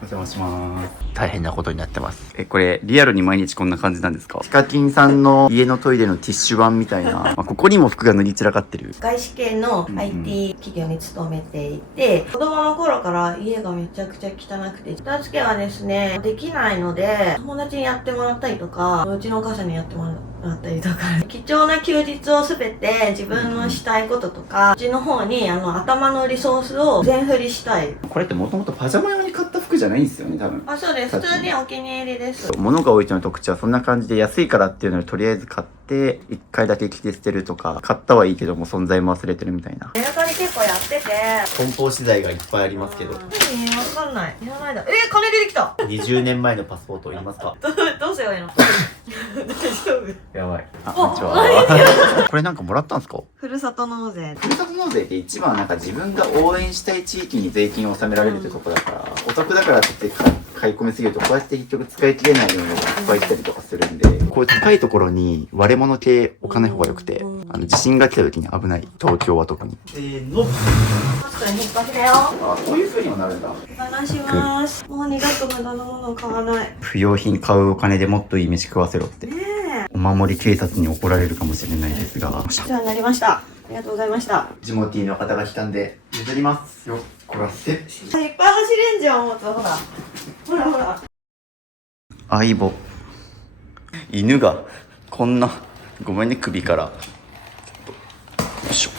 お邪魔します。大変なことになってます。これリアルに毎日こんな感じなんですか？ヒカキンさんの家のトイレのティッシュ版みたいなここにも服が塗り散らかってる。外資系の IT 企業に勤めていて、子供の頃から家がめちゃくちゃ汚くて、片付けはですね、できないので、友達にやってもらったりとか、うちのお母さんにやってもらったりとか、貴重な休日をすべて自分のしたいこととか、うちの方に頭のリソースを全振りしたい。これってもともとパジャマ用に買った服じゃないんですよね、多分。あ、そうです。普通にお気に入りです。物が多い人の特徴はそんな感じで、安いからっていうのでとりあえず買って1回だけ着て捨てるとか、買ったはいいけども存在も忘れてるみたいな。メルカリ結構やってて、梱包資材がいっぱいありますけど。わかんない。いらないだ。金出てきた20年前のパスポートいりますか？どうすればいいの大丈夫。やばい。あ、こんにちは。これなんかもらったんですか？ふるさと納税。ふるさと納税って一番なんか自分が応援したい地域に税金を納められるってとこだから、お得だからって言って買い込みすぎるとこうやって結局使い切れないようにいっぱい来たりとかするんで、こういう高いところに割れ物系置かない方がよくて、地震が来た時に危ない。東京は特に。せーの。確かに引っ掛けだよ。あ、そういう風にもなるんだ。話します。もう二度と無駄なものを買わない。不用品買うお金でもっといい飯食わせろって。ねえ。お守り警察に怒られるかもしれないですが。お世話になりました。ありがとうございました。ジモティーの方が来たんで譲りますよ。こらせ。いっいっぱい走れんじゃん、もっと。ほら。ほらほら。相棒。犬がこんな、ごめんね、首から。よいしょ。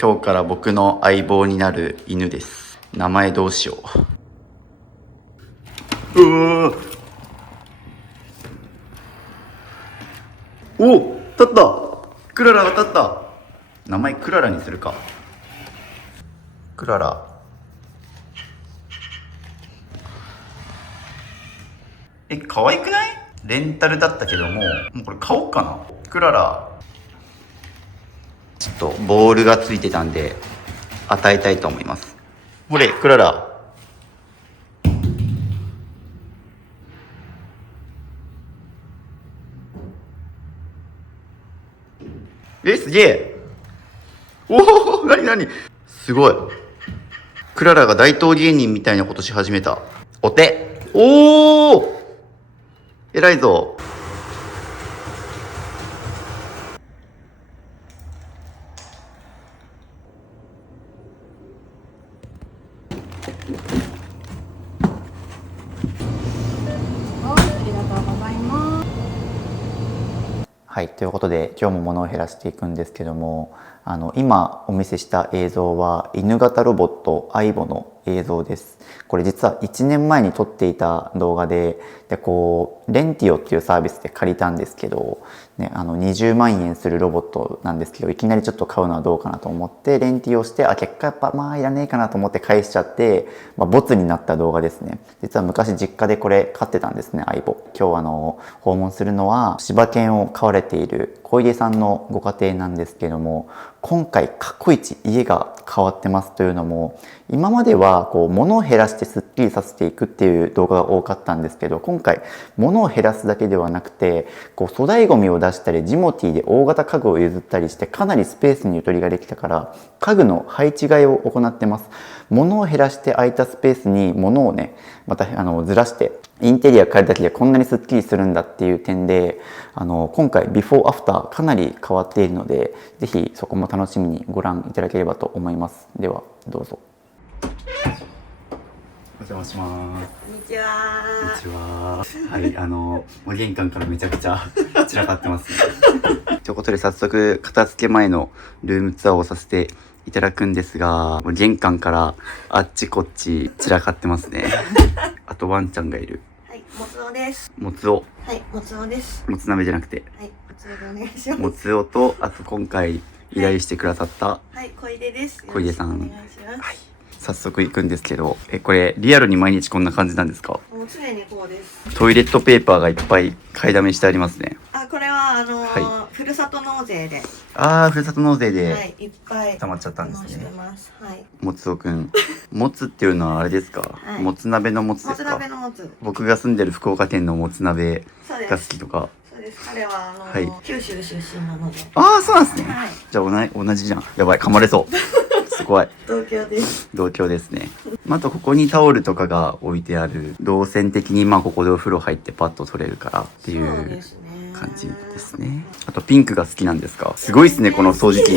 今日から僕の相棒になる犬です。名前どうしよう。お、立った。クララが立った。名前クララにするか。クララ。可愛くない？レンタルだったけどもうこれ買おうかな。クララ。ちょっとボールがついてたんで与えたいと思います。ほれ、クララ。すげえ。おお、なになに、すごい。クララが大道芸人みたいなことし始めた。お手。おお、偉いぞ。ありがとうございます。はい、ということで今日も物を減らしていくんですけども、今お見せした映像は犬型ロボットアイボの映像です。これ実は1年前に撮っていた動画で、こうレンティオっていうサービスで借りたんですけど、ね、20万円するロボットなんですけど、いきなりちょっと買うのはどうかなと思ってレンティオして、結果やっぱまあいらねえかなと思って返しちゃって、ボツになった動画ですね。実は昔実家でこれ飼ってたんですね、アイボ。今日訪問するのは柴犬を飼われている小出さんのご家庭なんですけども、今回過去一家が変わってますというのも、今まではこう物を減らしてすっきりさせていくっていう動画が多かったんですけど、今回物を減らすだけではなくて、こう粗大ごみを出したりジモティーで大型家具を譲ったりして、かなりスペースにゆとりができたから家具の配置換えを行ってます。物を減らして空いたスペースに物をね、またずらしてインテリア変えるだけでこんなにスッキリするんだっていう点で、今回ビフォーアフターかなり変わっているので、ぜひそこも楽しみにご覧いただければと思います。ではどうぞ。お邪魔します。こんにちは。こんにちは。はい、玄関からめちゃくちゃ散らかってますね。ということで早速片付け前のルームツアーをさせていただくんですが、玄関からあっちこっち散らかってますね。あとワンちゃんがいる。はい、もつおです。もつお。はい、もつおです。もつ鍋じゃなくて。はい、もつおでお願いします。もつおと、あと今回依頼してくださった、はい、小出です。小出さん。お願いします。はい。早速行くんですけど、これリアルに毎日こんな感じなんですか？もう常にこうです。トイレットペーパーがいっぱい買いだめしてありますね。これははふるさと納税で、ふるさと納税で、はい、いっぱい溜まっちゃったんですね。してます。はい。もつおくん。もつっていうのはあれですか？はいもつ鍋のもつでもつすか？鍋のもつ。僕が住んでる福岡県のもつ鍋が好そうです。きとか。そうです。彼ははい九州出身なので。ああ、そうなんですね。はい。じゃあ同じじゃん。やばい、噛まれそう。すごい。東京です。同郷ですね。あとここにタオルとかが置いてある。動線的にここでお風呂入ってパッと取れるからっていそうでうすね。感じですね。あとピンクが好きなんですか？すごいですね、この掃除機。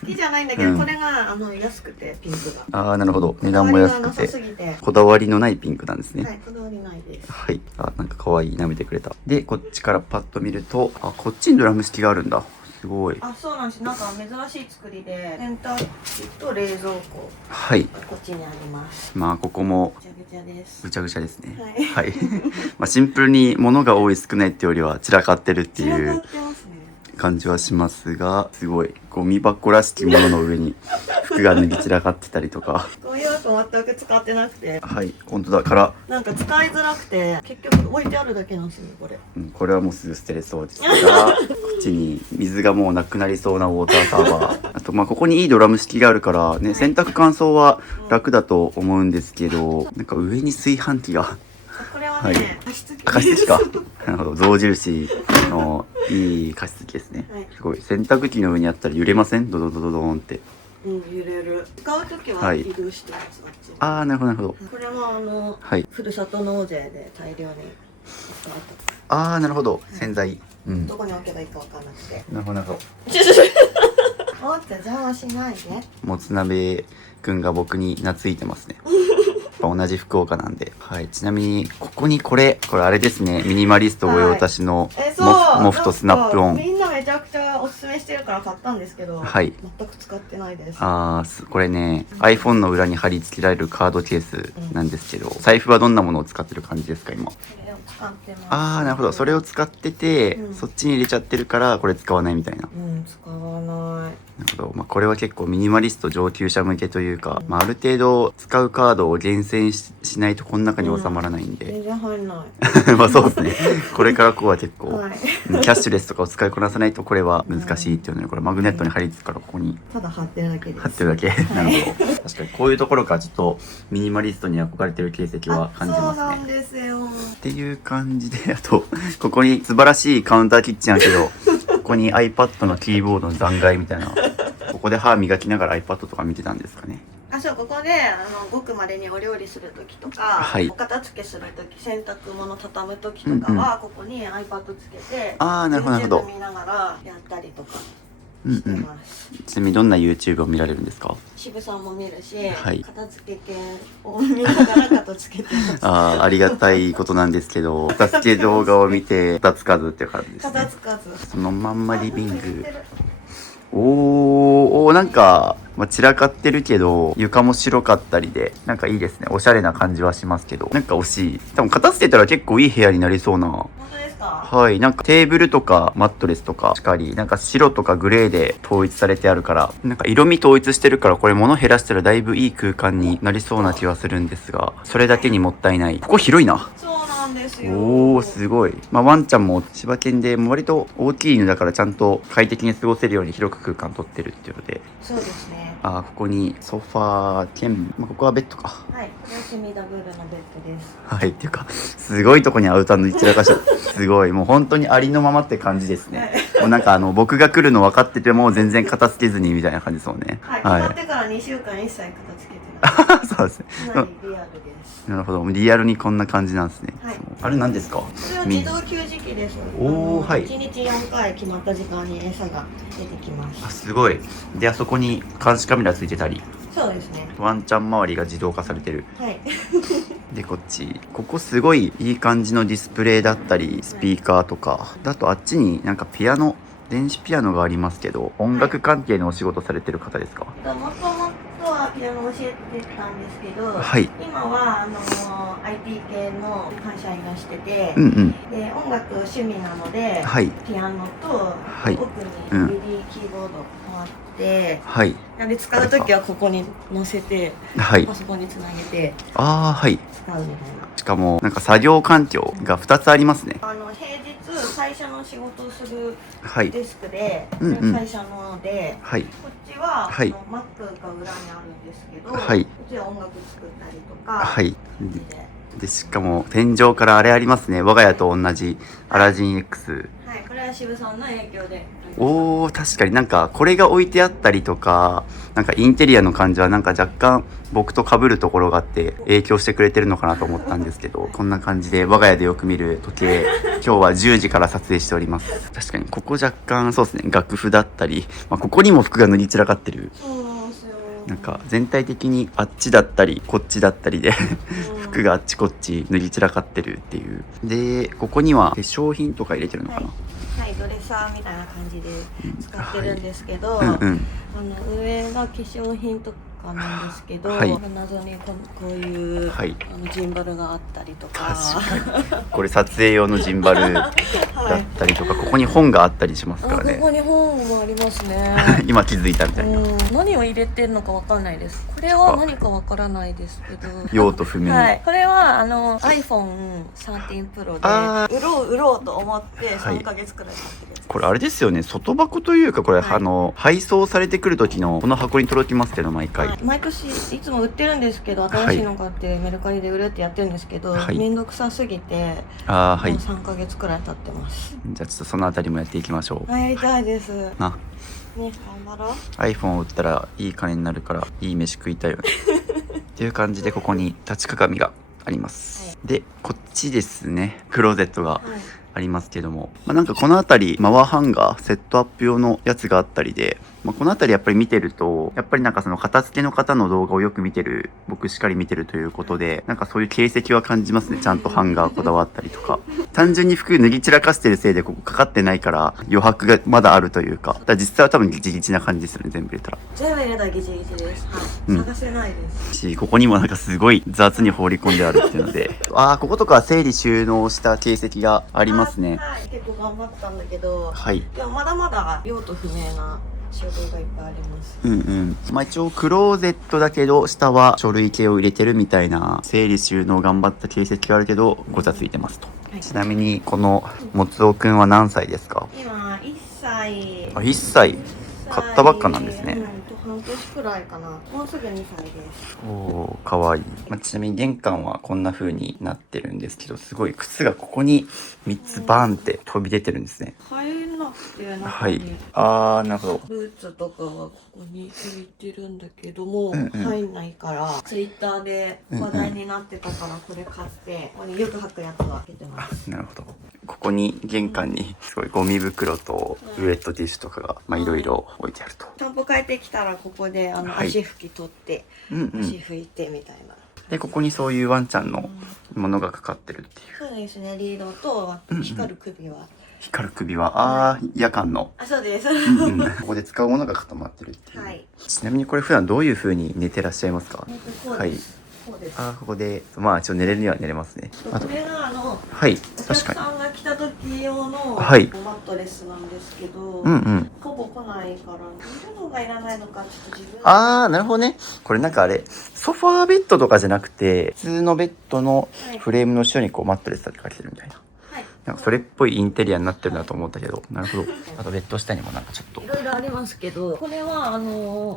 好きじゃないんだけど、うんこれが安くてピンクが。ああ、なるほど。値段も安くこだわりがなさすて。ぎて。こだわりのないピンクなんですね。はい、こだわりないです。はい。あ、なんか可愛い。舐めてくれた。で、こっちからパッと見ると、あ、こっちにドラム式があるんだ。すごい。あ、そうなんです。なんか珍しい作りで、洗濯機と冷蔵庫はい。がこっちにあります。ここもぐちゃぐちゃです。ぐちゃぐちゃですね。はいはい。シンプルに物が多い少ないってよりは散らかってるって散らかいうってますね。感じはしますが、すごいゴミ箱らしきものの上に服が脱ぎ散らかってたりとか。ゴミ箱全く使ってなくて、はい、本当だからなんか使いづらくて、結局置いてあるだけなんですよ、これ。これはもうすぐ捨てれそうですが、こっちに水がもうなくなりそうなウォーターサーバー。あとここにいいドラム式があるからね、洗濯乾燥は楽だと思うんですけど、なんか上に炊飯器が。これははいね、加湿器。加湿器か。なるほど、象印のいい加湿器ですね。はいすごい。洗濯機の上にあったら揺れません？ドドドドドーンって。うん、揺れる。使うときははい移動してます、あっちに。ああ、なるほどなるほど。これもはい。ふるさと納税で大量に使うああ、なるほど。洗剤。うん。と。どこに置けばいいかわかんなくて。なるほどなるほど。おっと邪魔しないで。もつ鍋くんが僕に懐いてますね。やっぱ同じ福岡なんで。はい。ちなみに、ここにこれあれですね。ミニマリスト御用達のそう。モフとスナップオン。みんなめちゃくちゃおすすめしてるから買ったんですけど、はい。全く使ってないです。これね、iPhone の裏に貼り付けられるカードケースなんですけど、財布はどんなものを使ってる感じですか、今？それを使ってます。なるほど。それを使ってて、うんそっちに入れちゃってるからこれ使わないみたいな。使わない。なるほど。これは結構ミニマリスト上級者向けというか、ある程度使うカードを厳選しないとこの中に収まらないんで。全然入んない。そうですね。これからこうは結構、はい。キャッシュレスとかを使いこなさないとこれは難しいっていうので、これマグネットに貼り付くからここにただ貼ってるだけです。貼ってるだけ。なるほど。確かにこういうところからちょっとミニマリストに憧れてる形跡は感じそうますなんね。ですよ。っていう感じで、あと、ここに素晴らしいカウンターキッチンあるけど、ここに iPad のキーボードの残骸みたいな、ここで歯磨きながら iPad とか見てたんですかね。そう、ここでごくまでにお料理する時とか、はいお片付けする時、洗濯物畳む時とかは、ここに iPad つけて、なるほどなるほど。 YouTube 見ながらやったりとかうんしてうん。ます。ちなみにどんな YouTube を見られるんですか？渋さんも見るし、はい片付け系を見ながら片付けてます。ありがたいことなんですけど、片付け動画を見て片付かずっていう感じですね。片付かず。そのまんまリビング。なんか、散らかってるけど、床も白かったりで、なんかいいですね。おしゃれな感じはしますけど、なんか惜しい。多分片付けたら結構いい部屋になりそうな。本当ですか？はい。なんかテーブルとかマットレスとかしかり、なんか白とかグレーで統一されてあるから、なんか色味統一してるからこれ物減らしたらだいぶいい空間になりそうな気はするんですが、それだけにもったいない。ここ広いな。そうなんですよ。すごい。ワンちゃんも柴犬で割と大きい犬だからちゃんと快適に過ごせるように広く空間取ってるっていうので。そうですね。ここにソファー兼、ここはベッドか。はい、これはセミダブルのベッドです。はい、っていうか、すごいとこにアウターの散らかしちゃったすごい、もう本当にありのままって感じですね。もうなんか僕が来るの分かってても全然片付けずにみたいな感じですもんね。はい、決まってから2週間一切片付けてない。そうですね。かなりリアルです。なるほど。リアルにこんな感じなんですね。はいあれ何ですか？これは自動給餌器です。はい1日4回決まった時間に餌が出てきます。すごい。で、あそこに監視カメラついてたり、そうですね。ワンちゃん周りが自動化されてる。はい。で、ここすごいいい感じのディスプレイだったり、スピーカーとか。あとあっちになんか電子ピアノがありますけど、音楽関係のお仕事されてる方ですか？もともとはピアノを教えてたんですけど、はい。今はIT 系の会社にいらしてて、うんうん。で音楽趣味なので、はい。ピアノとい奥にミディキーボードもあって、はい。なんで使うときはここに載せて、はい。パソコンにつなげてはい。使うみたいな。しかも、なんか作業環境が2つありますね。平日最初の仕事をするはい。デスクで、うんうん最初ので、はい。こっちは、はい Mac が裏にあるんですけど、はいこっちは音楽作ったりとか、はい。感じでで、しかも、天井からあれありますね。我が家と同じアラジン X。はい、これは渋さんの影響で。おー、確かになんかこれが置いてあったりとか、なんかインテリアの感じはなんか若干僕と被るところがあって影響してくれてるのかなと思ったんですけど、こんな感じで我が家でよく見る時計、今日は10時から撮影しております。確かにここ若干そうですね、楽譜だったり、ここにも服が塗り散らかってる。そうなんですよ。なんか全体的にあっちだったりこっちだったりで服があっちこっち塗り散らかってるっていう。でここには化粧品とか入れてるのかな、はい、ドレッサーみたいな感じで使ってるんですけど、上が化粧品とかなんですけど、謎にこういう、ジンバルがあったりとか。確かにこれ撮影用のジンバルだったりとか、ここに本があったりしますからね。ここに本もありますね。今気づいたみたいな。何を入れてるのかわかんないです。これは何かわからないですけど、用途不明。はい、これはiPhone 13 Pro で売ろうと思って3ヶ月くらい経ってるやつ。これあれですよね、外箱というかこれ、配送されてくる時のこの箱に届きますけど、毎回、毎年いつも売ってるんですけど、新しいの買ってメルカリで売るってやってるんですけど、めんどくさすぎてもう3ヶ月くらい経ってます。じゃあちょっとそのあたりもやっていきましょう。やりたいですな。ね、頑張ろう。 iPhone を売ったらいい金になるからいい飯食いたいよねっていう感じで、ここに立ち鏡があります、でこっちですね、クローゼットがありますけども、なんかこの辺りマワーハンガーセットアップ用のやつがあったりで、この辺りやっぱり見てると、やっぱりなんかその片付けの方の動画をよく見てる、僕しっかり見てるということで、なんかそういう形跡は感じますね。ちゃんとハンガーこだわったりとか、単純に服脱ぎ散らかしてるせいでここかかってないから余白がまだあるというか、だから実際は多分ギチギチな感じですよね、全部入れたら。全部入れたらギチギチです。はい、探せないですし、ここにもなんかすごい雑に放り込んであるっていうのでこことかは整理収納した形跡がありますね。結構頑張ったんだけど、でもまだまだ用途不明な仕事がいっぱいあります。一応クローゼットだけど下は書類系を入れてるみたいな、整理収納頑張った形跡があるけどごちゃついてますと、ちなみにこのもつおくんは何歳ですか？今1歳。1歳。買ったばっかなんですね。半年くらいかな。もうすぐ2歳です。おー、かわいい。ちなみに玄関はこんな風になってるんですけど、すごい靴がここに3つバーンって飛び出てるんですね。入んなくて、中になるほど。ブーツとかはここに置いてるんだけども、入んないから、ツイッターで話題になってたからこれ買って、ここによく履くやつを開けてます。なるほど。ここに玄関にすごいゴミ袋とウエットティッシュとかがいろいろ置いてあると。散歩帰ってきたらここで足拭き取って、足拭いてみたいな。でここにそういうワンちゃんのものがかかってるっていう。そうですね、リードと光る首輪。光る首輪、夜間の。そうです。ここで使うものが固まってるっていう。ちなみにこれ普段どういう風に寝てらっしゃいますか？ここでちょっと寝れるには寝れますね。これがお客さんが来た時用のマットレスなんですけど、ほぼ来ないから寝るのがいらないのかちょっと自分。なるほどね。これなんかソファーベッドとかじゃなくて普通のベッドのフレームの後ろにこうマットレスだけかけてるみたいな。なんかそれっぽいインテリアになってるなと思ったけど、なるほど。あとベッド下にもなんかちょっといろいろありますけど、これは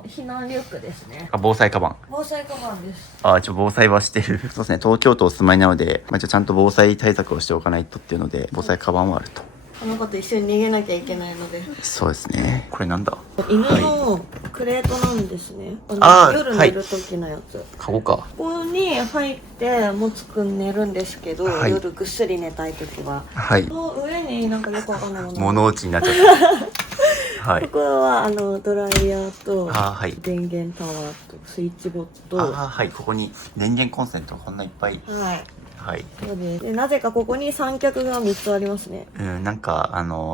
避難リュックですね。防災カバン。防災カバンです。防災はしてる。そうですね、東京都お住まいなので、ちゃんと防災対策をしておかないとっていうので、防災カバンはあると。この子と一緒に逃げなきゃいけないので。そうですね。これなんだ？犬のクレートなんですね。夜寝る時のやつ。カゴか。ここに入ってもつくん寝るんですけど、夜ぐっすり寝たい時は。この上になんかよくわかんないもの。物落ちになっちゃった。ここはドライヤーと電源タワーとスイッチボット。ここに電源コンセントこんないっぱい。そうです。なぜかここに三脚が3つありますね。なんか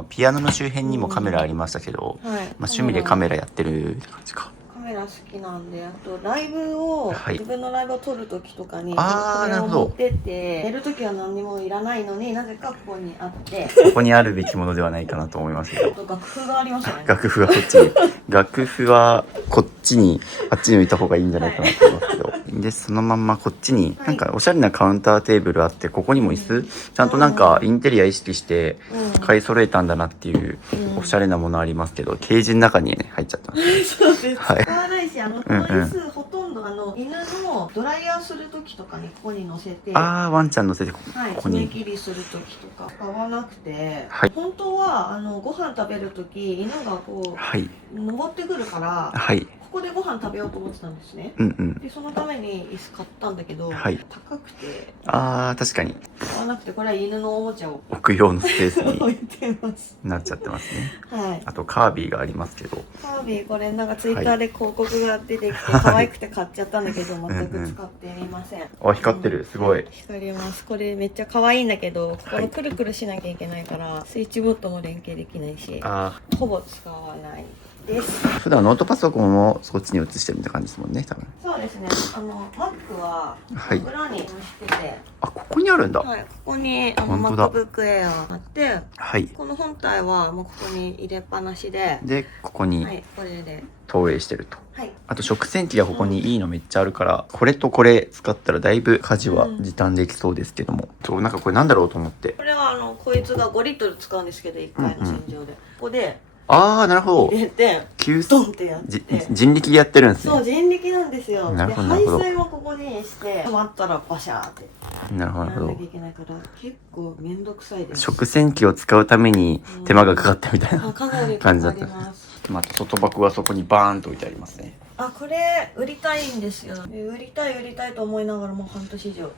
ピアノの周辺にもカメラありましたけど、趣味でカメラやってるって感じか。カメラ好きなんで、あとライブを、自分のライブを撮る時とかにこれをなるほど。持ってって寝る時は何にもいらないのになぜかここにあってここにあるべきものではないかなと思いますけど。楽譜がありますね。楽譜はこっちに。楽譜はこっちに、あっちに置いた方がいいんじゃないかなと思いますけど。でそのまんまこっちになんかおしゃれなカウンターテーブルあって、ここにも椅子ちゃんとなんかインテリア意識して買い揃えたんだなっていうおしゃれなものありますけど、ケージの中にね入っちゃったんです。そうです。使わないしこの椅子ほとんどど犬のドライヤーする時とかにここに乗せて、ああ、ワンちゃん乗せてこはい、こに。爪切りする時とか使わなくて、はい本当はご飯食べる時犬がこはい。う登ってくるからはい。ここでご飯食べようと思ってたんですね。うんうん。でそのために椅子買ったんだけど、はい高くてああ、確かに。買わなくて、これは犬のおもちゃを置く用のスペース置いにてますなっちゃってますね。はい。あと、カービィがありますけど。カービィ、これなんかツイッターで広告が出てきて可愛くて買っちゃったんだけど全く使ってみません。あ、光ってる。すごい。光ります。これめっちゃ可愛いんだけど、ここはいのくるくるしなきゃいけないからスイッチボットも連携できないし、あほぼ使わないです。あ、普段ノートパソコンもそっちに移してるみたいな感じですもんね、多分。そうですね。Mac ははい裏に押してて、あ、ここにあるんだ。はい、ここに本当だ MacBook Air があって、はい。この本体はもうここに入れっぱなしで、で、ここにはい、これで、投影してると。はい。あと食洗機がここにいいのめっちゃあるから、これとこれ使ったらだいぶ家事は時短できそうですけども。そうなんかこれなんだろうと思って。これはこいつが5リットル使うんですけど、1回の洗浄で、ここでああ、なるほど。入れて急ドンってやってじ人力でやってるんですそう、ね。人力なんですよ。なるでほどなるほど排水もここにして止まったらバシャーってなるほどなるほどやらなきゃい。けないから結構めんどくさいです。食洗機を使うために手間がかかったみたいな。かなりかかり感じだったます。また外箱がそこにバーンと置いてありますね。これ売りたいんですよ。で売りたいと思いながらもう半年以上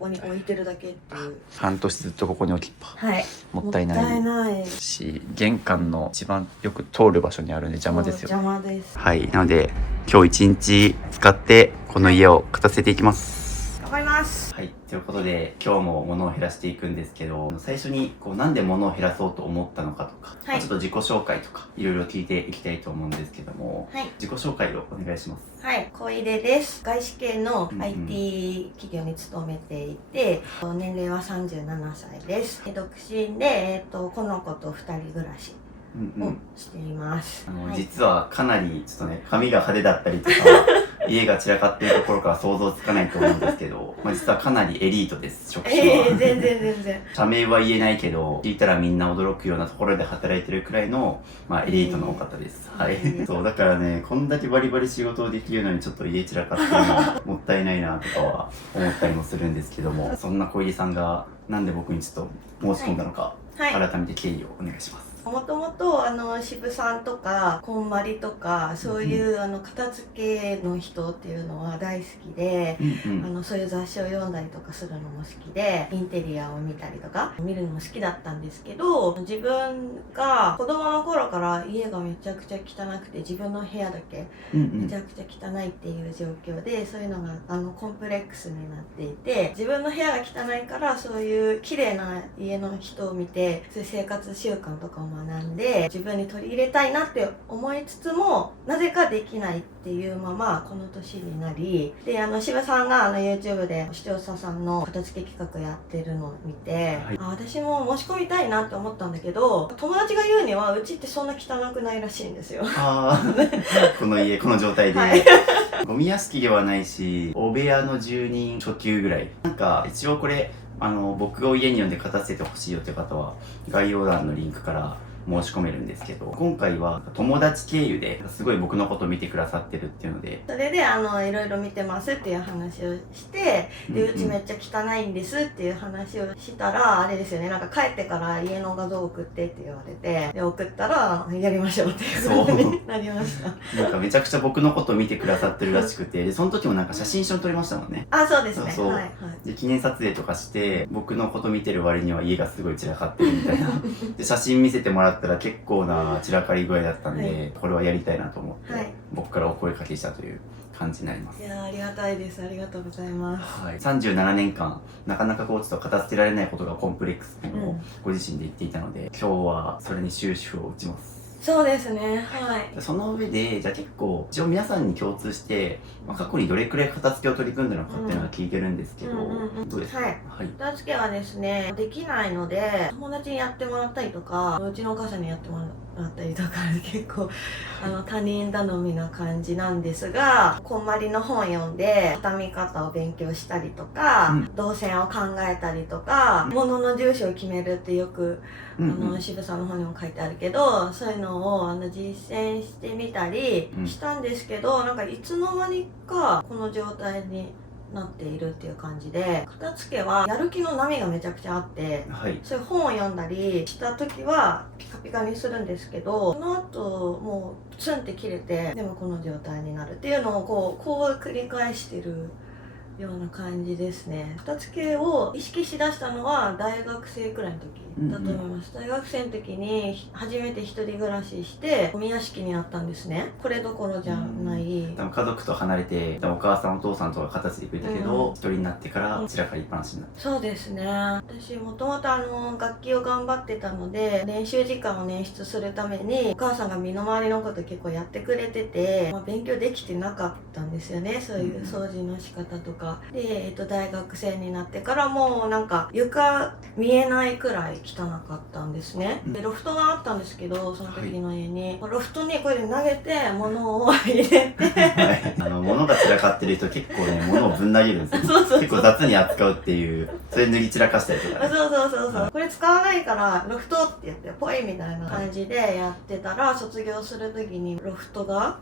ここに置いてるだけっていう。半年ずっとここに置きっぱ。はい。もったいないもったいない。し、玄関の一番よく通る場所にあるんで邪魔ですよ。邪魔です。はい。なので、今日一日使ってこの家を片付けていきます。わかります。はい。ということで、今日も物を減らしていくんですけど、最初になんで物を減らそうと思ったのかとか、はいちょっと自己紹介とか、いろいろ聞いていきたいと思うんですけども、はい。自己紹介をお願いします。はい、小出です。外資系のうんうん IT 企業に勤めていて、年齢は37歳です。独身で、この子と2人暮らしをうんうん。しています。はい、実はかなりちょっとね、髪が派手だったりとか、家が散らかっているところから想像つかないと思うんですけど、実はかなりエリートです、職種は。全然。社名は言えないけど、聞いたらみんな驚くようなところで働いてるくらいの、エリートのお方です。はい。そう、だからね、こんだけバリバリ仕事をできるのにちょっと家散らかってるのはもったいないなとかは思ったりもするんですけども、そんな小出さんがなんで僕にちょっと申し込んだのか、はい。改めて経緯をお願いします。もともと渋さんとかこんまりとかそういう片付けの人っていうのは大好きで、そういう雑誌を読んだりとかするのも好きでインテリアを見たりとか見るのも好きだったんですけど、自分が子供の頃から家がめちゃくちゃ汚くて自分の部屋だけめちゃくちゃ汚いっていう状況で、そういうのがコンプレックスになっていて、自分の部屋が汚いからそういう綺麗な家の人を見てそういう生活習慣とかを学んで自分に取り入れたいなって思いつつもなぜかできないっていうままこの年になり、で渋さんがYouTube で視聴者さんの片付け企画やってるのを見て、はい私も申し込みたいなって思ったんだけど、友達が言うにはうちってそんな汚くないらしいんですよ。ああ、この家、この状態で。はいゴミ屋敷ではないし、お部屋の住人初級ぐらい。なんか、一応これ、僕を家に呼んで片付けてほしいよって方は、概要欄のリンクから申し込めるんですけど、今回は友達経由ですごい僕のこと見てくださってるっていうので、それでいろいろ見てますっていう話をしてで、うちめっちゃ汚いんですっていう話をしたら、あれですよね、なんか帰ってから家の画像送ってって言われて、で送ったらやりましょうっていうことになりました。なんかめちゃくちゃ僕のこと見てくださってるらしくて、でその時もなんか写真一緒に撮りましたもんね。そうですね。そうはいはい。で記念撮影とかして僕のこと見てる割には家がすごい散らかってるみたいなで写真見せてもらったら結構な散らかり具合だったんで、はいこれはやりたいなと思って、はい僕からお声かけしたという感じになりますい。やーありがたいです。ありがとうございます。はい、37年間なかなかこうちょっと片付けられないことがコンプレックスっていうのをご自身で言っていたので、今日はそれに終止符を打ちます。そうですね。はい。その上で、じゃあ結構、一応皆さんに共通して、過去にどれくらい片付けを取り組んだのかっていうのは聞いてるんですけど、どうですか？はい。はい。片付けはですね、できないので、友達にやってもらったりとか、うちのお母さんにやってもだったりとか結構他人頼みな感じなんですが、こんまりの本読んで畳み方を勉強したりとか、動線を考えたりとか、物の住所を決めるってよく渋さんの本にも書いてあるけど、そういうのを実践してみたりしたんですけど、なんかいつの間にかこの状態になっているっていう感じで、片付けはやる気の波がめちゃくちゃあって、はい、そういう本を読んだりした時はピカピカにするんですけど、その後もうツンって切れて、でもこの状態になるっていうのをこう繰り返してるような感じですね。片付けを意識しだしたのは大学生くらいの時だと思います。大学生の時に初めて一人暮らししてゴミ屋敷になったんですね。これどころじゃない。多分家族と離れて、お母さんお父さんとか片付いてくれたけど、一人になってから散らかりっぱなしになって。そうですね。私もともと楽器を頑張ってたので、練習時間を捻出するためにお母さんが身の回りのこと結構やってくれてて、勉強できてなかったんですよね。そういう掃除の仕方とかで、大学生になってからもうなんか床見えないくらい汚かったんですね。でロフトがあったんですけど、その時の家に、ロフトにこれで投げて物を入れてはい、物が散らかってる人結構ね、物をぶん投げるんですよ。そう結構雑に扱うっていう、それ脱ぎ散らかしたりとか、ね、そう、これ使わないからロフトって言ってポイみたいな感じでやってたら、卒業する時にロフトが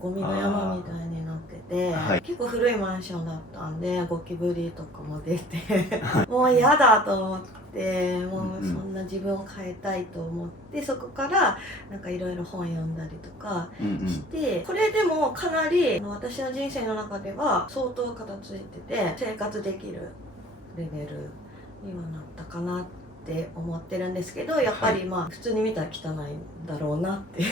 ゴミの山みたいになってて、結構古いマンションだったんでゴキブリとかも出てもう嫌だと思って、もうそんな自分を変えたいと思って、そこからなんかいろいろ本読んだりとかして、これでもかなり私の人生の中では相当片付いてて生活できるレベルにはなったかなって思ってるんですけど、やっぱり普通に見たら汚いんだろうなって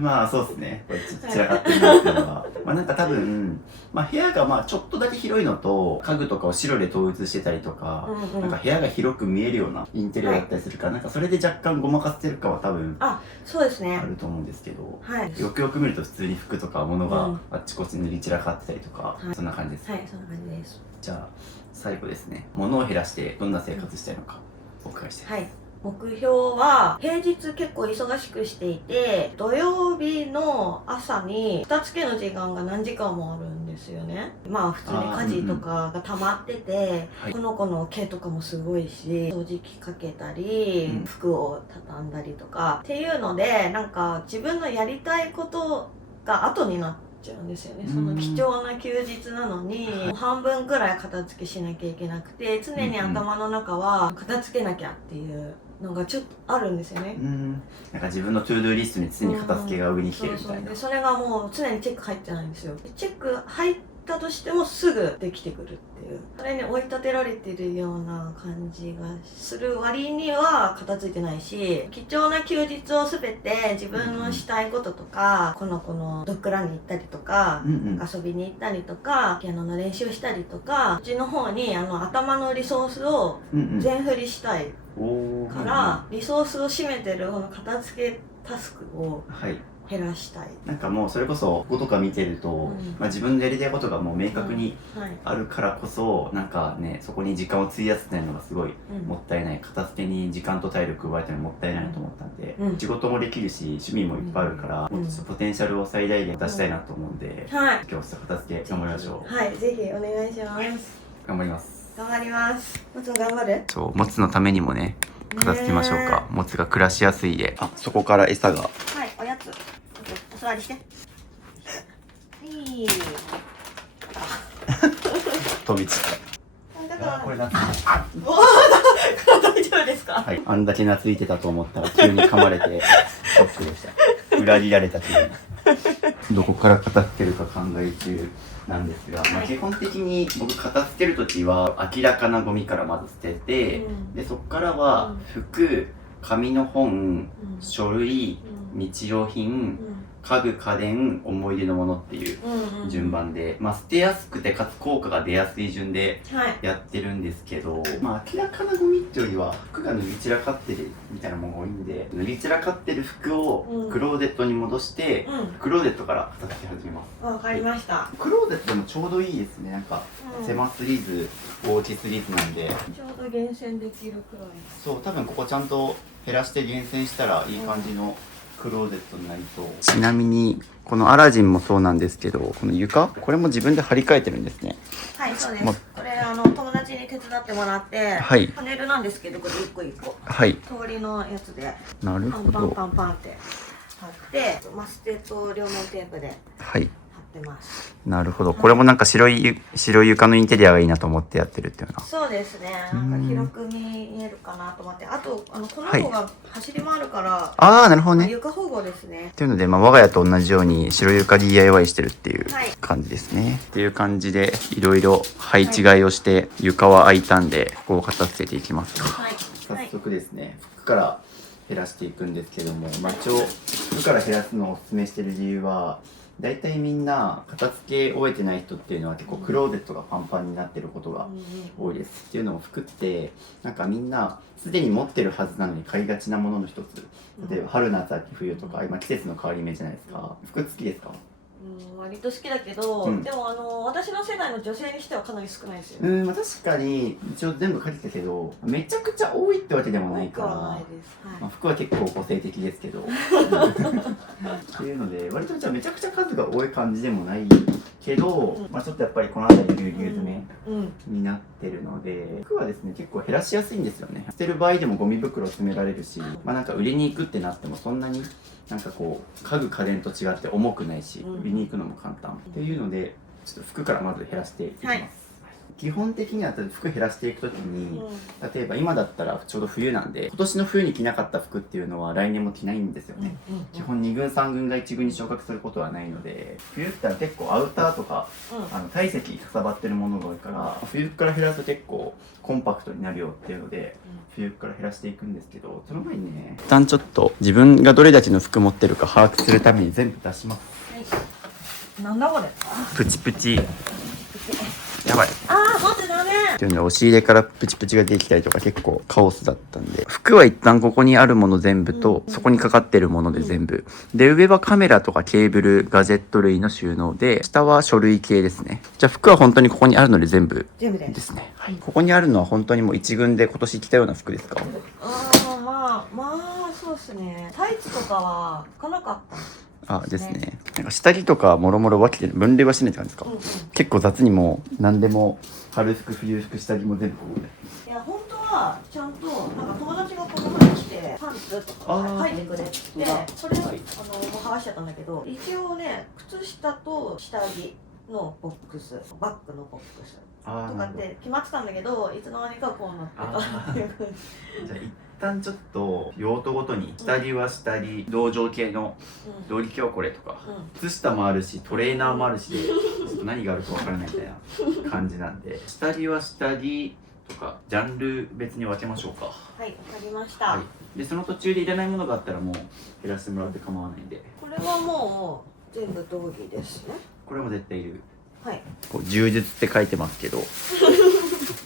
まあそうですね。これ散らかってるなっていうのはなんか多分、部屋がちょっとだけ広いのと、家具とかを白で統一してたりとか、なんか部屋が広く見えるようなインテリアだったりするから、なんかそれで若干ごまかせてるかは多分そうですね、あると思うんですけど、よくよく見ると普通に服とか物があっちこっち塗り散らかってたりとか、そんな感じです。はい、そんな感じです。じゃあ最後ですね、物を減らしてどんな生活したいのかお伺いしてます。はい、目標は平日結構忙しくしていて、土曜日の朝に片付けの時間が何時間もあるんですよね。普通に家事とかが溜まってて、この子の毛とかもすごいし、掃除機かけたり、服を畳んだりとかっていうので、なんか自分のやりたいことが後になってちゃうんですよね。その貴重な休日なのに、半分くらい片付けしなきゃいけなくて、常に頭の中は片付けなきゃっていうのがちょっとあるんですよね。なんか自分のトゥードゥーリストに常に片付けが上に来てるみたいな。それがもう常にチェック入ってないんですよ。チェック入ったとしてもすぐできてくるっていう、それに追い立てられてるような感じがする割には片付いてないし、貴重な休日を全て自分のしたいこととか、この子のドッグランに行ったりとか、遊びに行ったりとか、ピアノの練習したりとか、こっちの方に頭のリソースを全振りしたいから、リソースを占めてるこの片付けタスクを減らしたい。なんかもうそれこそこことか見てると、自分のやりたいことがもう明確にあるからこそ、なんかね、そこに時間を費やすっていうのがすごいもったいない、片付けに時間と体力を奪われてるのもったいないなと思ったんで、仕事もできるし趣味もいっぱいあるから、もっとポテンシャルを最大限出したいなと思うんで、今日は片付け頑張りましょう。はい、ぜひお願いします。頑張ります。頑張ります。もつ頑張る？そう、もつのためにもね、片付けましょうか。もつが暮らしやすい家。そこから餌が。はい、おやつ。お座りして。はい。飛び散った。これ夏。大丈夫ですか？はい、あんだけ懐いてたと思ったら急に噛まれてショックでした。裏切られたという。どこから片付けるか考え中なんですが、基本的に僕片付けるときは明らかなゴミからまず捨てて、でそこからは服、紙の本、書類、日用品、家具家電思い出のものっていう順番で、まあ捨てやすくてかつ効果が出やすい順でやってるんですけど、まあ明らかなゴミっていうよりは服が脱ぎ散らかってるみたいなものが多いんで、脱ぎ散らかってる服をクローゼットに戻して、クローゼットから片付け始めます。わかりました。クローゼットもちょうどいいですね。なんか狭すぎず大きすぎずなんで、ちょうど厳選できるくらい。そう多分ここちゃんと減らして厳選したらいい感じのクローゼットになりそう。ちなみにこのアラジンもそうなんですけど、この床これも自分で張り替えてるんですね。はい、そうです。まこれ友達に手伝ってもらって、はいパネルなんですけど、これ一個一個はい通りのやつでなるパンパンほど。パンパンって貼ってマステと両面テープではい貼ってます。なるほど。これもなんか白い床のインテリアがいいなと思ってやってるっていうのは。そうですね。なんか広く見えるかなと思って、あとこの子が走り回るから、ああなるほどね。床保護ですね。っていうので、まあ、我が家と同じように白床 DIY してるっていうはい感じですね。っていう感じでいろいろ配置替えをして床は空いたんで、ここを片付けていきます。はい。早速ですね、服から減らしていくんですけども、まあ、一応服から減らすのをお勧めしてる理由は、だいたいみんな片付け終えてない人っていうのは結構クローゼットがパンパンになってることが多いです。っていうのも服ってなんかみんなすでに持ってるはずなのに買いがちなものの一つ。例えば春夏秋冬とか今季節の変わり目じゃないですか。服好きですか？割と好きだけど、でも私の世代の女性にしてはかなり少ないですよ。まあ、確かに一応全部書いてたけどめちゃくちゃ多いってわけでもないから、ないです。はい。まあ、服は結構個性的ですけどっていうので割とじゃあめちゃくちゃ数が多い感じでもないけど、まあ、ちょっとやっぱりこの辺りぎゅうぎゅう詰めになってるので、服はですね結構減らしやすいんですよね。捨てる場合でもゴミ袋詰められるし、まあ、なんか売りに行くってなってもそんなになんかこう家具家電と違って重くないし、売りに行くのも簡単っていうのでちょっと服からまず減らしていきます。基本的には服減らしていくときに、例えば今だったらちょうど冬なんで今年の冬に着なかった服っていうのは来年も着ないんですよね。基本2軍3軍が1軍に昇格することはないので、冬って結構アウターとか、体積かさばってるものが多いから冬服から減らすと結構コンパクトになるよっていうので、冬服から減らしていくんですけど、その前にね一旦ちょっと自分がどれだけの服持ってるか把握するために全部出します。なんだこれ。プチプチやばい持ってダメっていうので押し入れからプチプチができたりとか結構カオスだったんで、服は一旦ここにあるもの全部と、そこにかかってるもので全部で、上はカメラとかケーブルガジェット類の収納で、下は書類系ですね。じゃあ服は本当にここにあるので全部ですね。はい、ここにあるのは本当にもう一軍で今年着たような服ですか？まあそうですね。タイツとかは拭かなかったですね。なんか下着とかもろもろ分けて分類はしてないって感じですか？結構雑にも何でも春服冬服下着も全部ここで。いや本当はちゃんとなんか友達がこの前来てパンツとか書いてくれて、それをもう剥がしちゃったんだけど、一応ね靴下と下着のボックス、バッグのボックスとかって決まってたんだけど、いつの間にかこうなってたっていう。じゃあ一旦ちょっと用途ごとに下着は下着、同情系の同力はこれとか、靴下もあるしトレーナーもあるしで、ちょっと何があるかわからないみたいな感じなんで、下着は下着とかジャンル別に分けましょうか。はい、わかりました。でその途中でいらないものがあったらもう減らしてもらって構わないんで。これはもう全部道着ですね。これも絶対いる。はい。こう充実って書いてますけど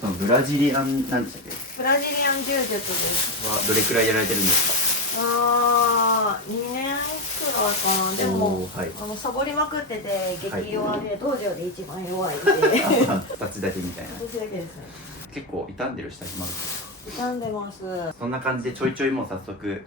そのブラジリアンなんでしたっけ？ブラジリアン柔術ですはどれくらいやられてるんです2年くらいかな。でも、サボりまくってて激弱で、道場で一番弱いんで形だけみたいな。形だけですね。結構傷んでる下着もある。傷んでます。そんな感じでちょいちょいもう早速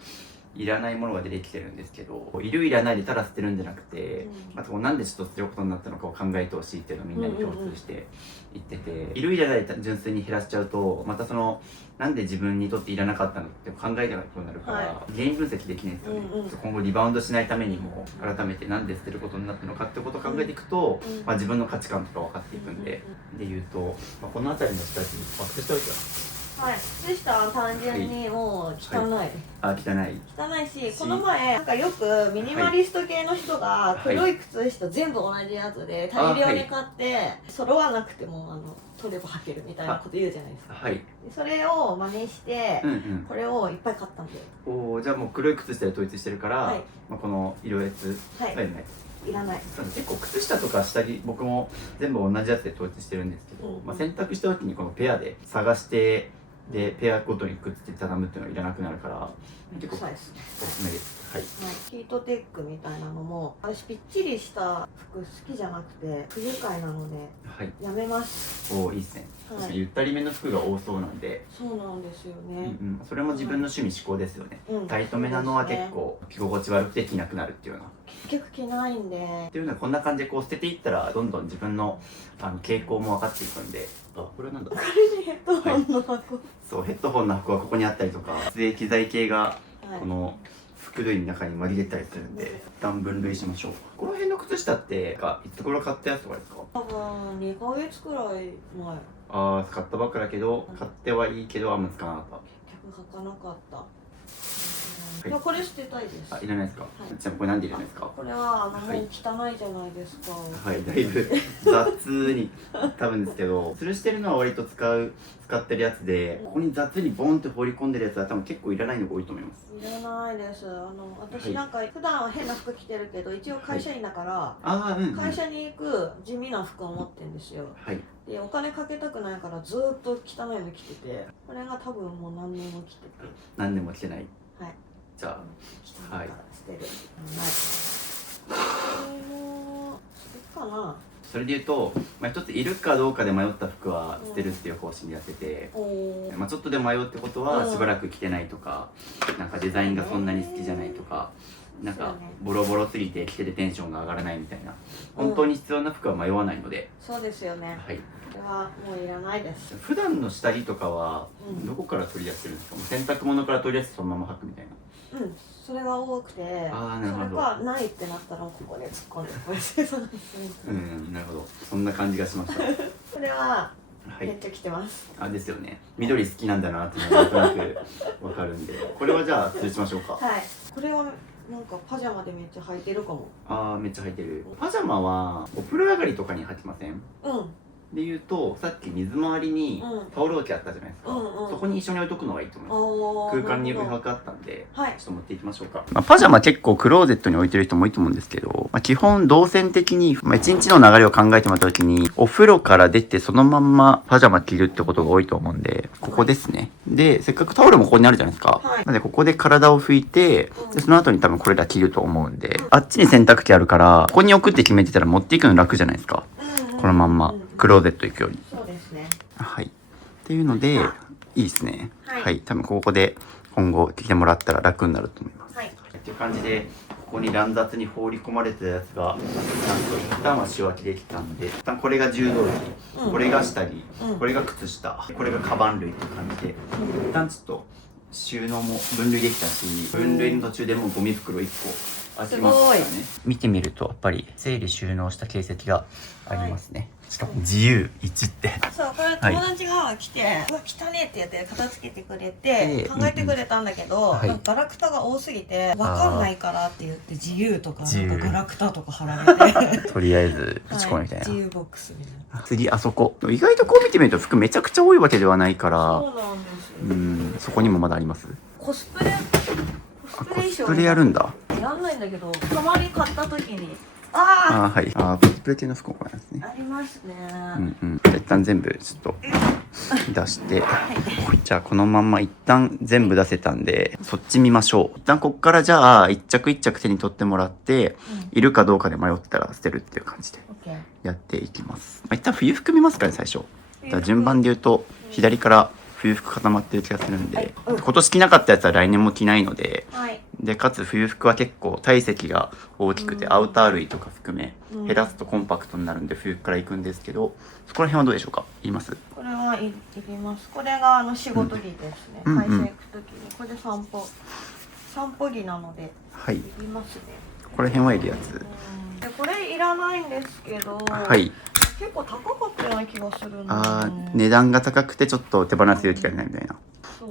いらないものが出てきてるんですけど、いるいらないでただ捨てるんじゃなくて、あとなんでちょっと捨てることになったのかを考えてほしいっていうのをみんなに共通して言ってて、いるいらないで純粋に減らしちゃうとまたそのなんで自分にとっていらなかったのって考えないことになるから、原因分析できないんですよね。今後リバウンドしないためにも改めてなんで捨てることになったのかってことを考えていくと、自分の価値観とか分かっていくんで、で言うと、この辺りの下地バックしておいてます。はい、靴下は単純にもう汚い、あ、汚い。汚いし、この前なんかよくミニマリスト系の人が黒い靴下全部同じやつで大量に買って揃わなくても取れば履けるみたいなこと言うじゃないですか。はい。でそれを真似して、うんうん。これをいっぱい買ったんで。おお、じゃあもう黒い靴下で統一してるから、はい、まあこの色やつはいはいない。いらない。結構靴下とか下着僕も全部同じやつで統一してるんですけど、うん、まあ、洗濯した時にこのペアで探してでペアごとにくっつけて畳むっていうのはいらなくなるから結構臭いですね。おすすめです。はい。ヒートテックみたいなのも私ぴっちりした服好きじゃなくて不愉快なのではい。やめます。おお、いいですね。はい、確かにゆったりめの服が多そうなんで、そうなんですようんうね。ん、それも自分の趣味嗜好ですよね。うん、タイトめなのは結構着心地悪くて着なくなるっていうような。結局着ないんで。っていうのはこんな感じでこう捨てていったらどんどん自分の傾向も分かっていくんで、あ、これはなんだ。これにヘッドホンの箱、そう、ヘッドホンの箱がここにあったりとか、撮影機材系がはい、この服類の中に紛れたりするんで、一旦分類しましょう。この辺の靴下っていつ頃買ったやつとかですか？多分2ヶ月くらい前。ああ、買ったばっかだけど、買ってはいいけどあんま使わなかっ結局履かなかった。いいや、これ捨てたいです。た。あ、いらないですか？はいじゃあこれなんでいらないですか？これははいもう汚いじゃないですか。はい、だいぶ雑に多分ですけど、吊るしてるのは割と使ってるやつで、ここに雑にボンって放り込んでるやつは多分結構いらないのが多いと思います。いらないです。私はいなんか普段は変な服着てるけど、一応会社員だから、ああ、うん、うん。会社に行く地味な服を持ってるんですよ。はい。で、お金かけたくないからずーっと汚いの着てて、これが多分もう何年も着てて、何でも着てない。はい。じゃ汚いから捨てる。ない。これも捨てるかな。それで言うと、まあ、一ついるかどうかで迷った服は捨てるっていう方針でやってて、おー、まあ、ちょっとで迷うってことはうんしばらく着てないとか、なんかデザインがそんなに好きじゃないとか、なんかボロボロすぎて着ててテンションが上がらないみたいな、本当に必要な服は迷わないので、そうですよね。はい、これはもういらないです。普段の下着とかはうんどこから取り出してるんですか？もう洗濯物から取り出してそのまま履くみたいな。うん、それが多くて、あー、なるほど。それかないってなったらここで突っ込んでこれでそううん、なるほど。そんな感じがしました。はこれはめいっ。ちゃ着てます。あ、ですよね。緑好きなんだなっていうのがなんとなくわかるんで、これはじゃあ吊るしましょうか。はい。これはなんかパジャマでめっちゃ履いてるかも。ああ、めっちゃ履いてる。パジャマはお風呂上がりとかに履きません？うん。で言うと、さっき水回りにうんタオル置きあったじゃないですか、うんうんそこに一緒に置いとくのがいいと思います。おー、空間になるほど余白あったんで、はいちょっと持っていきましょうか。パジャマ結構クローゼットに置いてる人も多いと思うんですけど、基本動線的に、一日の流れを考えてもらった時に、お風呂から出てそのまんまパジャマ着るってことが多いと思うんで、ここですね。で、せっかくタオルもここにあるじゃないですか。はいなのでここで体を拭いて、うんでその後に多分これら着ると思うんで、あっちに洗濯機あるから、ここに置くって決めてたら持っていくの楽じゃないですか。うんうん、このまんまクローゼット行くより。そうですね。はい。っていうので、いいですね。はいはい。多分ここで今後着てもらったら楽になると思います。はい。っていう感じで、ここに乱雑に放り込まれてたやつが、なんと一旦は仕分けできたんで、一旦これが柔道着、うんこれが下着、うんこれが靴下、これがカバン類って感じで、一旦ちょっと収納も分類できたし、分類の途中でもうゴミ袋1個開きましたね。見てみるとやっぱり整理収納した形跡がありますね。しかも自由1って。そう、これ友達が来て、うわ、汚ねって言って片付けてくれて、考えてくれたんだけど、はいなんかガラクタが多すぎて、わかんないからって言って、自由とか、自由なんかガラクタとか貼られて、とりあえず打ち込むみたいな。自由ボックスみたいな。次あそこ。意外とこう見てみると服めちゃくちゃ多いわけではないから、そうなんですよ。そこにもまだあります。コスプレコ衣装スプレやるんだ。やんないんだけど、たまに買った時に、あはい。コスプレ系の服もありますね。ありますね。じゃあ一旦全部ちょっと出して、じゃあこのまんま一旦全部出せたんで、そっち見ましょう。一旦こっからじゃあ一着一着手に取ってもらって、いるかどうかで迷ったら捨てるっていう感じでオッケー。やっていきます。一旦冬服見ますかね、最初。じゃあ順番で言うと、左から冬服固まってる気がするんで、今年着なかったやつは来年も着ないので、はい。でかつ冬服は結構体積が大きくて、アウター類とか含め減らすとコンパクトになるんで冬服から行くんですけど、そこら辺はどうでしょうか？言います？これはいります。これが仕事着ですね。うん会社行くときに、これで散歩着なので、はい。いりますね。ここら辺はいるやつ。でこれいらないんですけど、はい。結構高かったような気がするあー、値段が高くてちょっと手放す勇気がないみたいな。そう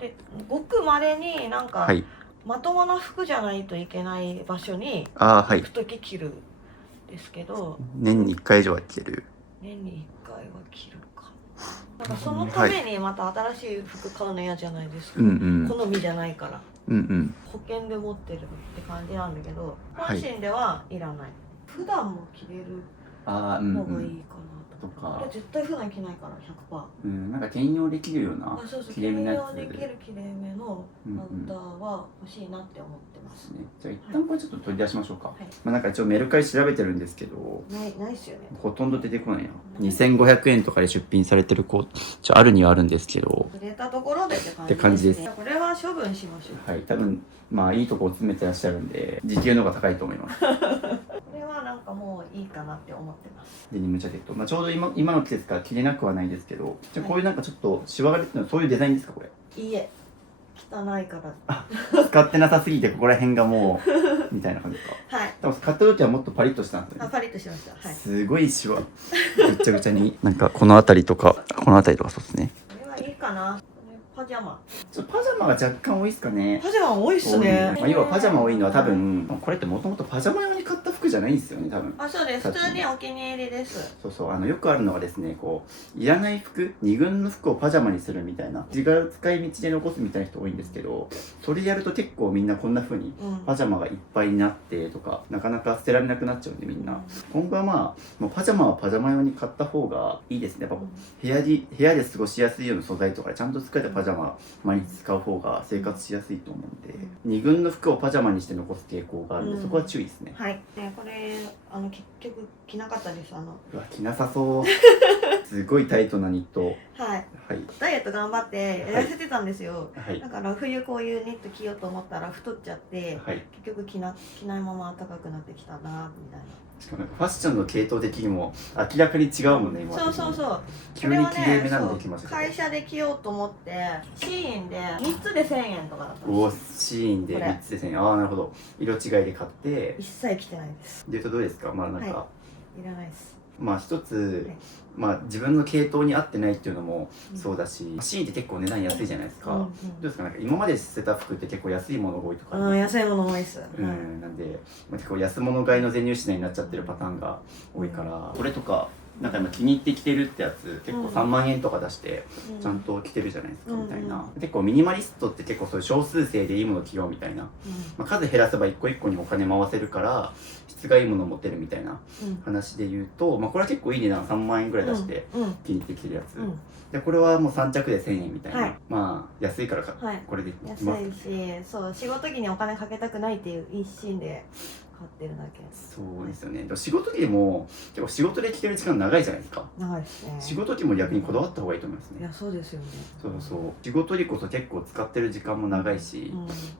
で、ごくまれになんか、はい。まともな服じゃないといけない場所にああ、はい行く。時着るんですけど、年に1回以上は着てる。年に1回は着るかな。なんかそのためにまた新しい服買うの嫌じゃないですか、うんうん。好みじゃないから。うんうん。保険で持ってるって感じなんだけど、はい本心ではいらない。普段も着れるああ、うん方がいいうん。かなとと。こかれ、絶対普段着ないから100%。うん、なんか転用できるようなあ、そうそう、切れ目のやつ兼用できる切れ目のアウターは欲しいなって思ってま。ですすね。じゃあ一旦これちょっと取り出しましょうか。はいまあなんか一応メルカリ調べてるんですけど、ないっすよね。ほとんど出てこないな。2500円とかで出品されてる子、あるにはあるんですけど、売れたところでってって感じですこれは処分しましょう。はい、多分まあいいとこを詰めてらっしゃるんで、時給の方が高いと思います。これはなんかもういいかなって思ってます。デニムジャケット。まあちょうど今の季節から着れなくはないですけど、じゃあこういうなんかちょっとシワが出てるのはそういうデザインですかこれ？いいえ、汚いから。使ってなさすぎてここら辺がもうみたいな感じですか？はい。多分買った時はもっとパリッとしたんですよね。パリッとしました。はい。すごいシワ。ぐっちゃぐちゃに。なんかこの辺りとか、この辺りとかそうですね。これはいいかな。パジャマ。ちょっとパジャマが若干多いですかね。パジャマ多いっすね。まあ、要はパジャマ多いのは多分、これってもともとパジャマ用に買った服じゃないんですよね、多分。あ、そうです。普通にお気に入りです。そうそう、よくあるのがですね、こう、いらない服、二軍の服をパジャマにするみたいな、違う使い道で残すみたいな人多いんですけど、それやると結構みんなこんな風に、うん。パジャマがいっぱいになってとか、なかなか捨てられなくなっちゃうんでみんな。今後はまあ、もうパジャマはパジャマ用に買った方がいいですね。やっぱ部屋で過ごしやすいような素材とか、ちゃんと使えたパジャマ、毎日使う方が生活しやすいと思うんで、二軍の服をパジャマにして残す傾向があるんで、そこは注意ですね。はい。で、これ結局着なかったです。うわ、着なさそう。すごいタイトなニット。はい。はい。ダイエット頑張って痩せてたんですよ。はい。だから冬こういうニット着ようと思ったら太っちゃって、はい。結局着ないまま暖かくなってきたなみたいな。しかもなんかファッションの系統的にも明らかに違うもんね、今。そうそうそう。急にきれいめなのできましたけど。会社で着ようと思ってシーインで3つで1000円とかだったんおでー、シーンでこれ3つですね。ああ、なるほど。色違いで買ってす。一切着てないです。で言うとどうですか？まあなんか、いらないです。まあ一つ、はいまあ自分の系統に合ってないっていうのもうんそうだし、シーンって結構値段安いじゃないですか。うんどうですか？なんか今まで捨てた服って結構安いものが多いとか、うん、安いもの多いです。うん、なんで、まあ、結構安物買いの全入品になっちゃってるパターンが多いから、これとかなんか今気に入って着てるってやつ結構3万円とか出してちゃんと着てるじゃないですかみたいな、結構ミニマリストって結構そういう少数生でいいもの着ようみたいな、まあ、数減らせば一個一個にお金回せるから質がいいものを持てるみたいな話で言うと、まあ、これは結構いい値段3万円ぐらい出して気に入ってきてるやつ、でこれはもう3着で1000円みたいな、はいまあ安いからはいこれでいき安ます。いし、そう仕事着にお金かけたくないっていう一心で買ってるだけ。そうですよね。でも仕事着でも結構仕事で着てる時間長いじゃないですか。長いですね。仕事着も逆にこだわった方がいいと思いますね。いや、そうですよね。そうそう。仕事着こそ結構使ってる時間も長いし、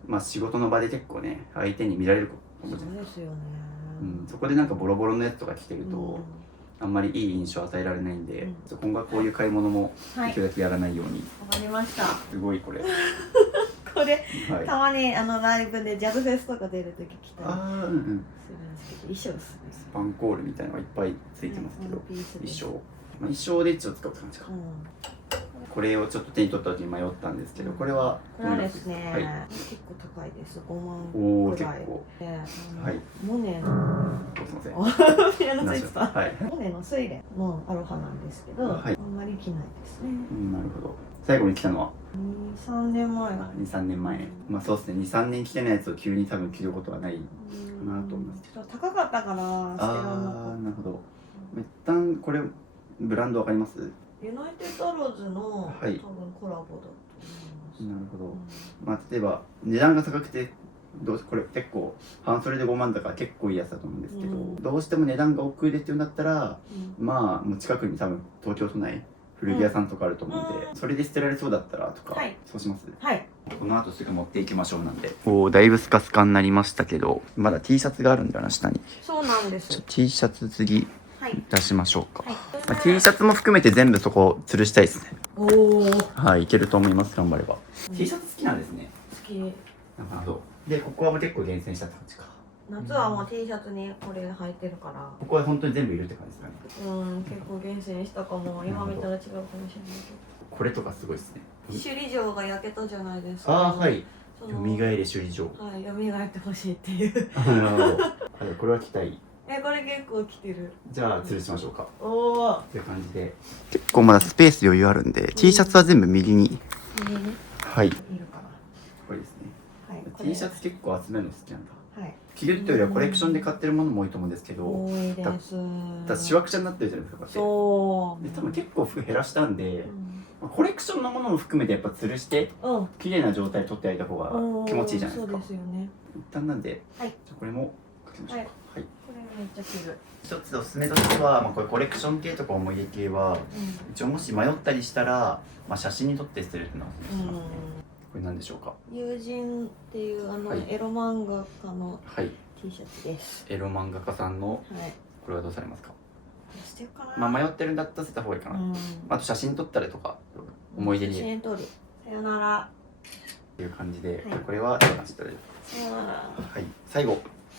まあ仕事の場で結構ね、相手に見られることもそうですよね。そこでなんかボロボロのやつとか着てると、あんまりいい印象与えられないんで、今後はこういう買い物もはい、できるだけやらないように。わかりました。すごいこれ。はこれ、い。たまにライブでジャズフェスとか出るとき着たりああ、うんうん。するんですけど、衣装ですね。スパンコールみたいなのがいっぱいついてますけど、ワンピースです衣装。まあ、衣装で一応使うって感じか。これをちょっと手に取った時に迷ったんですけど、これはこれはですね、はい、結構高いです。5万おお、結くらい構。で、はい。モネのすみません。ピアノついてた。はい。モネの睡蓮のアロハなんですけど、はいあんまり着ないですね。なるほど。最後に来たのは2、3年前が2、3年前。まあそうですね。2、3年着てないやつを急に多分着ることはないかなと思います。ちょっと高かったかな、あ捨てらんなかあ、っなるほど。一旦これブランドわかります？た。ユナイテッドアローズの、はい多分コラボだと思います。なるほど。まあ例えば値段が高くてこれ結構半袖で5万だから結構いいやつだと思うんですけど、どうしても値段が億劫でっていうんだったら、まあもう近くに多分東京都内古着屋さんとかあると思うんで、それで捨てられそうだったらとか、はいそうします？はい。この後すぐ持っていきましょうなんで。おお、だいぶスカスカになりましたけど、まだ T シャツがあるんだよな、下に。そうなんです。 T シャツ次はい。出しましょうか。はい。まあ、T シャツも含めて全部そこ吊るしたいですね。おお。好はい、いけると思います。頑張れば。うん T シャツ好きなんですね。き。なるほど。で、ここはもう結構厳選したって感じか。夏はもう T シャツにこれ履いてるからここは本当に全部いるって感じですかね。結構厳選したかも。今見たら違うかもしれないけこれとかすごいですね。ど首里城が焼けたじゃないですか。ああ、はい。そ蘇れ首里城。はい、蘇ってほしいっていうなるほど。これは着たい。これ結構着てる。じゃあ吊るしましょうか。おお。っていう感じで。結構まだスペース余裕あるんで、T シャツは全部右に。右にはい。いるかこれですね。な。はい。 T シャツ結構集めるの好きなんだ。はい。着るっていうよりはコレクションで買ってるものも多いと思うんですけど、多いです。だしわくちゃになってるじゃないですか、こうやって。そう。で多分結構服減らしたんで、うん、コレクションのものも含めてやっぱ吊るしてうん、綺麗な状態で撮ってあげた方が気持ちいいじゃないですか。そうですよね。一旦なんで、はい、じゃあこれもかけましょうか。はい。これめっちゃ着る。一つおすすめとしては、これコレクション系とか思い出系は、一応もし迷ったりしたら、写真に撮って捨てるっていうのをおすすめします。これ何でしょうか。友人っていうはいエロ漫画家のはい。 T シャツです。エロ漫画家さんのはい。これはどうされますか。捨てようかな。迷ってるんだったら捨てた方がいいかな。あと写真撮ったりとか思い出に写真撮る。さよなら。っていう感じで、はいこれは写真撮れる。さよなら。はい。最後。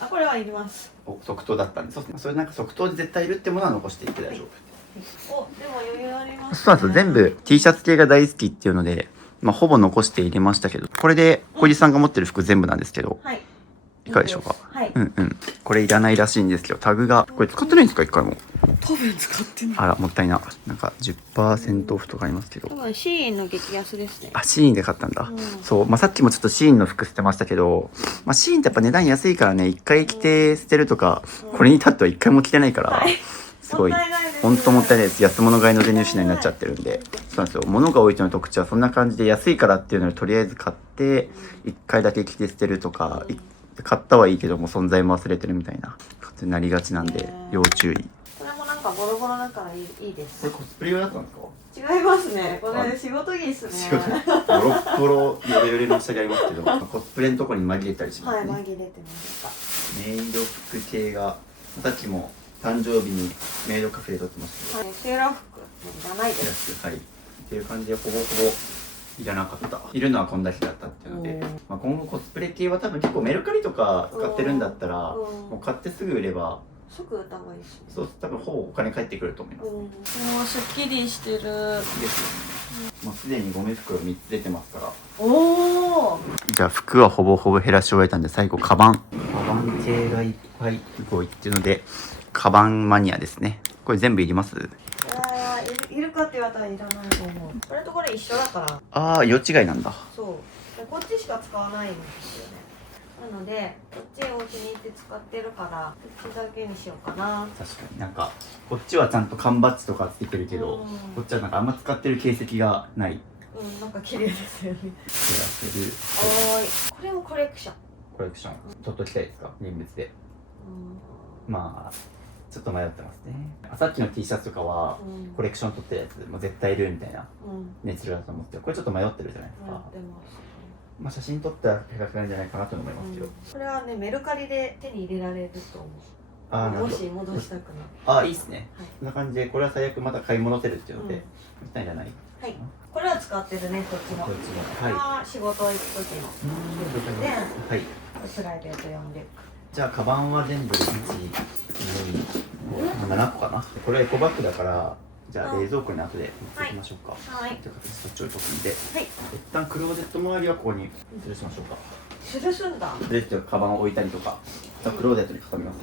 これはいります。即答だったんで、そうですね。それなんか即答で絶対いるってものは残していって大丈夫。でも余裕ありますね。そうなんですよ。全部 T シャツ系が大好きっていうので、ほぼ残して入れましたけど、これで小木さんが持ってる服全部なんですけど、はい。いかがでしょうか。はい。うんうん。これいらないらしいんですけど、タグが、これ使ってないんですか一回も。多分使ってない。あら、もったいな。なんか 10% オフとかありますけど。多分シーインの激安ですね。あ、シーインで買ったんだ。うんそう、さっきもちょっとシーインの服捨てましたけど、シーインってやっぱ値段安いからね、一回着て捨てるとか、これに至っては一回も着てないから、はいすごいもったいないですねほんともったいないです。安物買いの全入品になっちゃってるんで。そうなんですよ。物が多いというの特徴はそんな感じで、安いからっていうのでとりあえず買って一回だけ着て捨てるとか、買ったはいいけども存在も忘れてるみたいなことになりがちなんで要注意。これもなんかボロボロだからいいです。これコスプレ用だったんですか。違いますね。これ仕事着ですね。仕事ボロッボロヨレヨレの下着ありますけど、コスプレのところに紛れたりしますはい、ね。紛れてました。メイド服系が、さっきも誕生日にメイドカフェで撮ってましたけど、はい、セーラー服いらないです。はい。っていう感じでほぼほぼいらなかった。いるのはこんだけだったっていうので、今後コスプレ系は多分結構メルカリとか使ってるんだったら、もう買ってすぐ売れば、即売った方がいいですね。そう多分ほぼお金返ってくると思います。もうすっきりしてる。ですよね。すでにゴミ袋3つ出てますから。おお。じゃあ服はほぼほぼ減らし終えたんで、最後カバン系がいっぱい動いていうので、カバンマニアですね。これ全部いります？いるかって言われたらいらないと思う。これとこれ一緒だから。ああ、色違いなんだ。そうでこっちしか使わないんですよね。なのでこっちを気に入って使ってるからこっちだけにしようかな。確かになんかこっちはちゃんと缶バッジとかつけてるけど、こっちはなんかあんま使ってる形跡がない。なんか綺麗ですよね。はこれもコレクション。コレクション取っときたいですか、現物で。ちょっと迷ってますね。さっきの T シャツとかはコレクション取ってるやつもう絶対いるみたいな熱量だと思うんですけど、これちょっと迷ってるじゃないですか。写真撮ったら手がかかるんじゃないかなと思いますけど、これはねメルカリで手に入れられると思う。もし戻したくない。いいっすね。こんな感じで、これは最悪また買い戻せるっていうので、みたいじゃない。はい。これは使ってるね、こっちの。これは仕事行く時の。で、はい。プライベート用で。じゃあカバンは全部1、2、5、7個かな。これはエコバッグだから、じゃあ冷蔵庫に後で持っていきましょうか。はい。じゃあそっち置いとくんで、はい。一旦クローゼット周りはここに吊るしましょうか。吊るすんだ。で、カバンを置いたりとか、クローゼットに挟みます。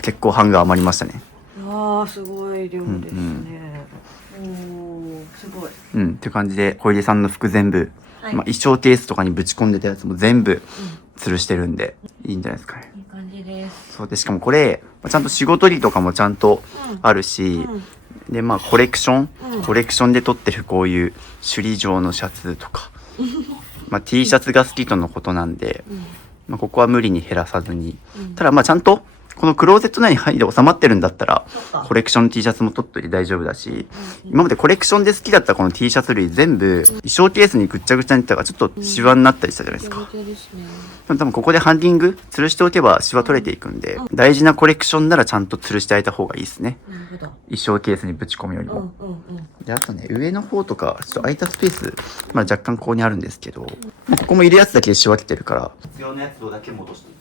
結構ハンガー余りましたね。ああ、すごい量ですね。すごい。って感じで小出さんの服全部、はい衣装ケースとかにぶち込んでたやつも全部吊るしてるんで、いいんじゃないですかね。いい感じです。そうで、しかもこれちゃんと仕事着とかもちゃんとあるし、でコレクションで撮ってるこういう首里城のシャツとかT シャツが好きとのことなんで、ここは無理に減らさずに、ただちゃんとこのクローゼット内に入って収まってるんだったらコレクション T シャツも取っといて大丈夫だし、今までコレクションで好きだったこの T シャツ類全部衣装ケースにぐっちゃぐちゃにいったからちょっとシワになったりしたじゃないですか。多分ここでハンディング吊るしておけばシワ取れていくんで、大事なコレクションならちゃんと吊るしてあげた方がいいですね。衣装ケースにぶち込むよりも。であとね、上の方とかちょっと空いたスペース、若干ここにあるんですけど、ここも入れやつだけ仕分けてるから必要なやつをだけ戻していく。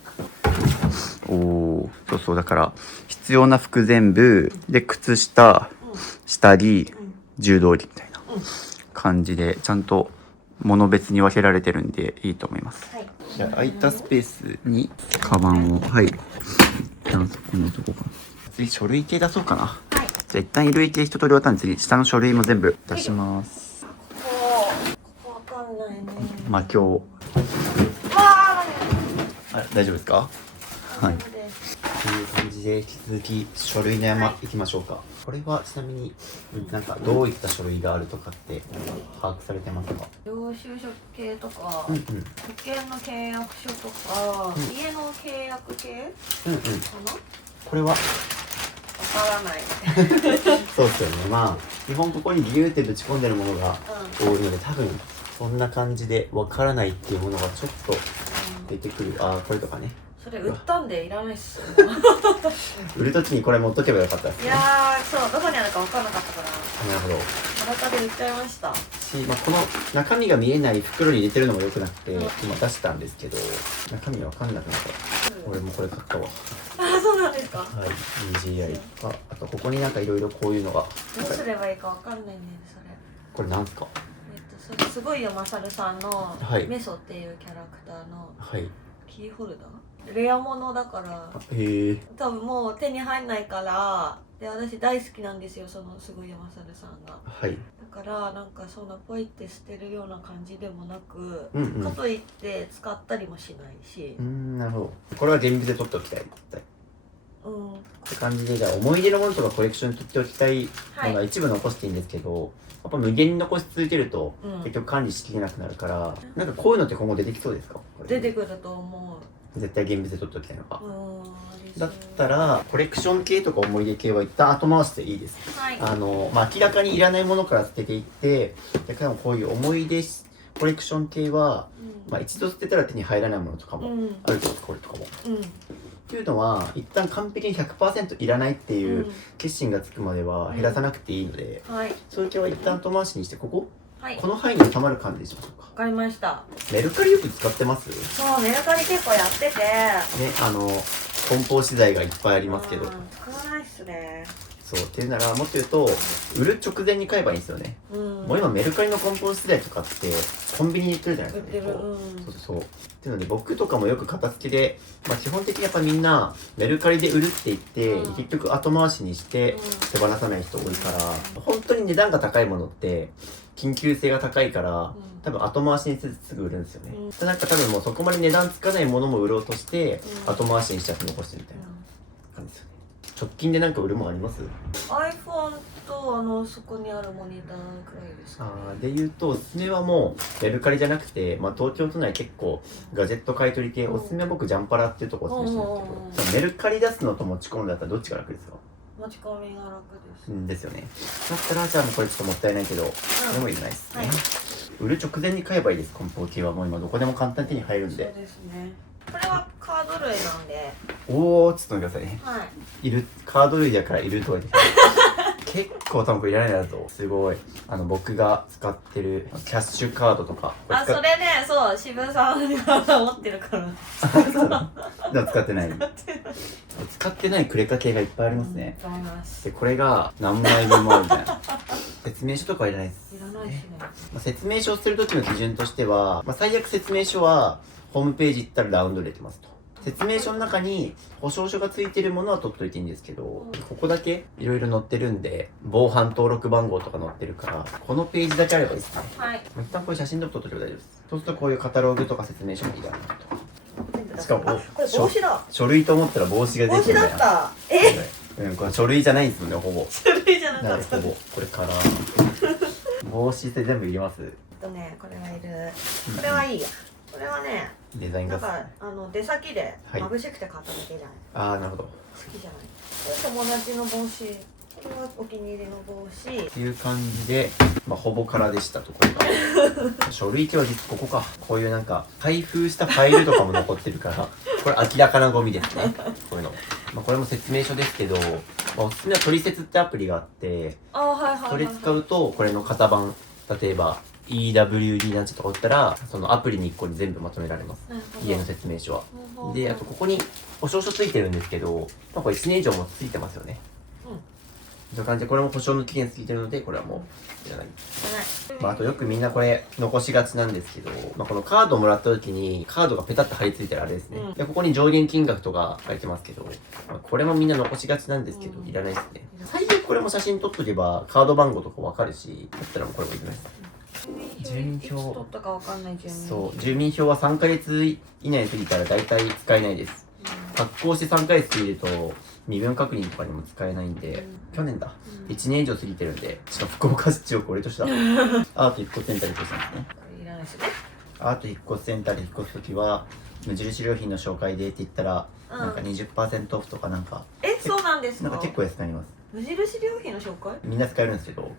うん、おお、そうそう、だから必要な服全部で靴下、下着、柔道着みたいな感じでちゃんと物別に分けられてるんでいいと思います。はい、じゃあ空いたスペースにカバンを、はい、一旦そこのとこかな。次書類系出そうかな。はい、じゃあ一旦衣類系一通り終わったんで、次下の書類も全部出します。ここわかんないね。まあ今日大丈夫ですか？はい。という感じで引き続き書類の山行きましょうか。これはちなみになんかどういった書類があるとかって把握されてますか？領収書系とか、保うんうん険の契約書とか、家の契約系うんうん。かな？これはわからない。そうですよね。まあ基本ここにビューってぶち込んでるものが多いので、多分そんな感じでわからないっていうものがちょっと出てくる。ああ、これとかね。それ売ったんでいらないっす。売るときにこれ持っとけばよかったですね。いやー、そう、どこにあるか分からなかったから、なるほど。裸で売っちゃいました。まあ、この中身が見えない袋に入れてるのも良くなくて、今出したんですけど、中身が分かんなくなった。俺もこれ買ったわ。あ、そうなんですか。はい、DJI とか、あとここになんかいろいろこういうのが。どうすればいいか分かんないね、それ。これなんすか？それすごいよまさるさんのはいメソっていうキャラクターのはい。キーホルダー、レアものだからへえ。多分もう手に入んないから、で私大好きなんですよ、そのすごいよまさるさんが。はい。だからなんかそんなポイって捨てるような感じでもなく、うんうん。かといって使ったりもしないし、なるほど。これは厳密で取っておきたい。絶対。うん、って感じで、じゃあ思い出のものとかコレクションに取っておきたいはいのが一部残していいんですけど、やっぱ無限に残し続けると、うん結局管理しきれなくなるから、なんかこういうのって今後出てきそうですか？これ出てくると思絶対厳密で取っておきたいのが。う。だったら、コレクション系とか思い出系は一旦後回しでいいです。はい、まあ、明らかにいらないものから捨てていって、でもこういう思い出コレクション系は、まあ、一度捨てたら手に入らないものとかもうんあると思うんです、これとかも。うんっていうのは、一旦完璧に 100% いらないっていう決心がつくまでは減らさなくていいので、はい、そういう系は一旦後回しにして、はい、この範囲に収まる感じでしょうか。わかりました。メルカリよく使ってます？そう、メルカリ結構やってて、ね、梱包資材がいっぱいありますけど。使わないっすね。そう、っていうなら、もっと言うと、売る直前に買えばいいんですよね。もう今メルカリの梱包資材とかってコンビニに売ってるじゃないですか。売ってる。そうそうそう。っていうので僕とかもよく片付けで、まあ基本的にやっぱみんなメルカリで売るって言って、結局後回しにして手放さない人多いから、本当に値段が高いものって緊急性が高いから、多分後回しにせずすぐ売るんですよね。なんか多分もうそこまで値段つかないものも売ろうとして、後回しにしちゃって残してるみたいな感じですよね。直近でなんか売るもんあります？ iPhone とそこにあるモニターくらいですか。で言うと、おすすめはもうメルカリじゃなくて、まあ、東京都内結構ガジェット買い取り系、おすすめは僕ジャンパラっていうとこおすすめしてるんですけど、メルカリ出すのと持ち込むだったらどっちが楽ですか？持ち込みが楽です。ですよね。だったらじゃあもうこれちょっともったいないけど、これもいらないですね。はい、売る直前に買えばいいです。梱包系はもう今どこでも簡単に手に入るんで。そうですね。これはカード類なんで。おー、ちょっと待ってくださいね。はい。カード類だからいるとか言って結構多分これいらないなと。すごい。僕が使ってるキャッシュカードとか。それね、そう、渋さんが持ってるから。でも使ってない。使ってないクレカ系がいっぱいありますね。使います。で、これが何枚分もあるみたいな。説明書とかはいらないです。いらないですね。説明書をするときの基準としては、最悪説明書はホームページ行ったらダウンロードできますと。説明書の中に保証書がついてるものは取っといていいんですけど、ここだけいろいろ載ってるんで、防犯登録番号とか載ってるから、このページだけあればいいですね。はい。一旦これ写真でも撮っておけば大丈夫です。そうするとこういうカタログとか説明書もいらないと。しかも、これ帽子だ。書類と思ったら帽子が出てくるんだよ。帽子だった。これ書類じゃないんですよね、ほぼ。書類じゃなかった。ほぼ。これから。帽子って全部いります？これはいる。これはいいや。これはね、デザインがなんか出先で眩しくて買っただけじゃない。なるほど。好きじゃない。これ友達の帽子。これはお気に入りの帽子。っていう感じで、ほぼ空でしたところが。書類系は実はここか。こういうなんか、開封したファイルとかも残ってるから、これ明らかなゴミですね。こういうの。これも説明書ですけど、おすすめはトリセツってアプリがあって、それ使うと、これの型番、例えば、EWD なんちゃとか打ったら、そのアプリに1個に全部まとめられます。家の説明書は。で、あとここに保証書ついてるんですけど、まあ、これ1年以上もついてますよね。そういう感じで、これも保証の期限過ぎてるので、これはもういらない。まあ、あとよくみんなこれ残しがちなんですけど、まあ、このカードをもらった時にカードがペタッと貼り付いてるあれですね、でここに上限金額とか書いてますけど、まあ、これもみんな残しがちなんですけど、いらないですね。最悪これも写真撮っとけばカード番号とかわかるし、だったらもうこれもいらないです。住民票いつ取ったかわかんない住民票。そう、住民票は3ヶ月以内に過ぎたら大体使えないです。発行して3ヶ月過ぎると身分確認とかにも使えないんで、去年だ、1年以上過ぎてるんで、しかも福岡市中これとしたアート引っ越しセンターで引っ越したんですね。いらないですね。アート引っ越しセンターで引っ越すときは無印良品の紹介でって言ったら、なんか 20% オフとかなんかそうなんですか。なんか結構安くなります。無印良品の紹介？みんな使えるんですけど、なんか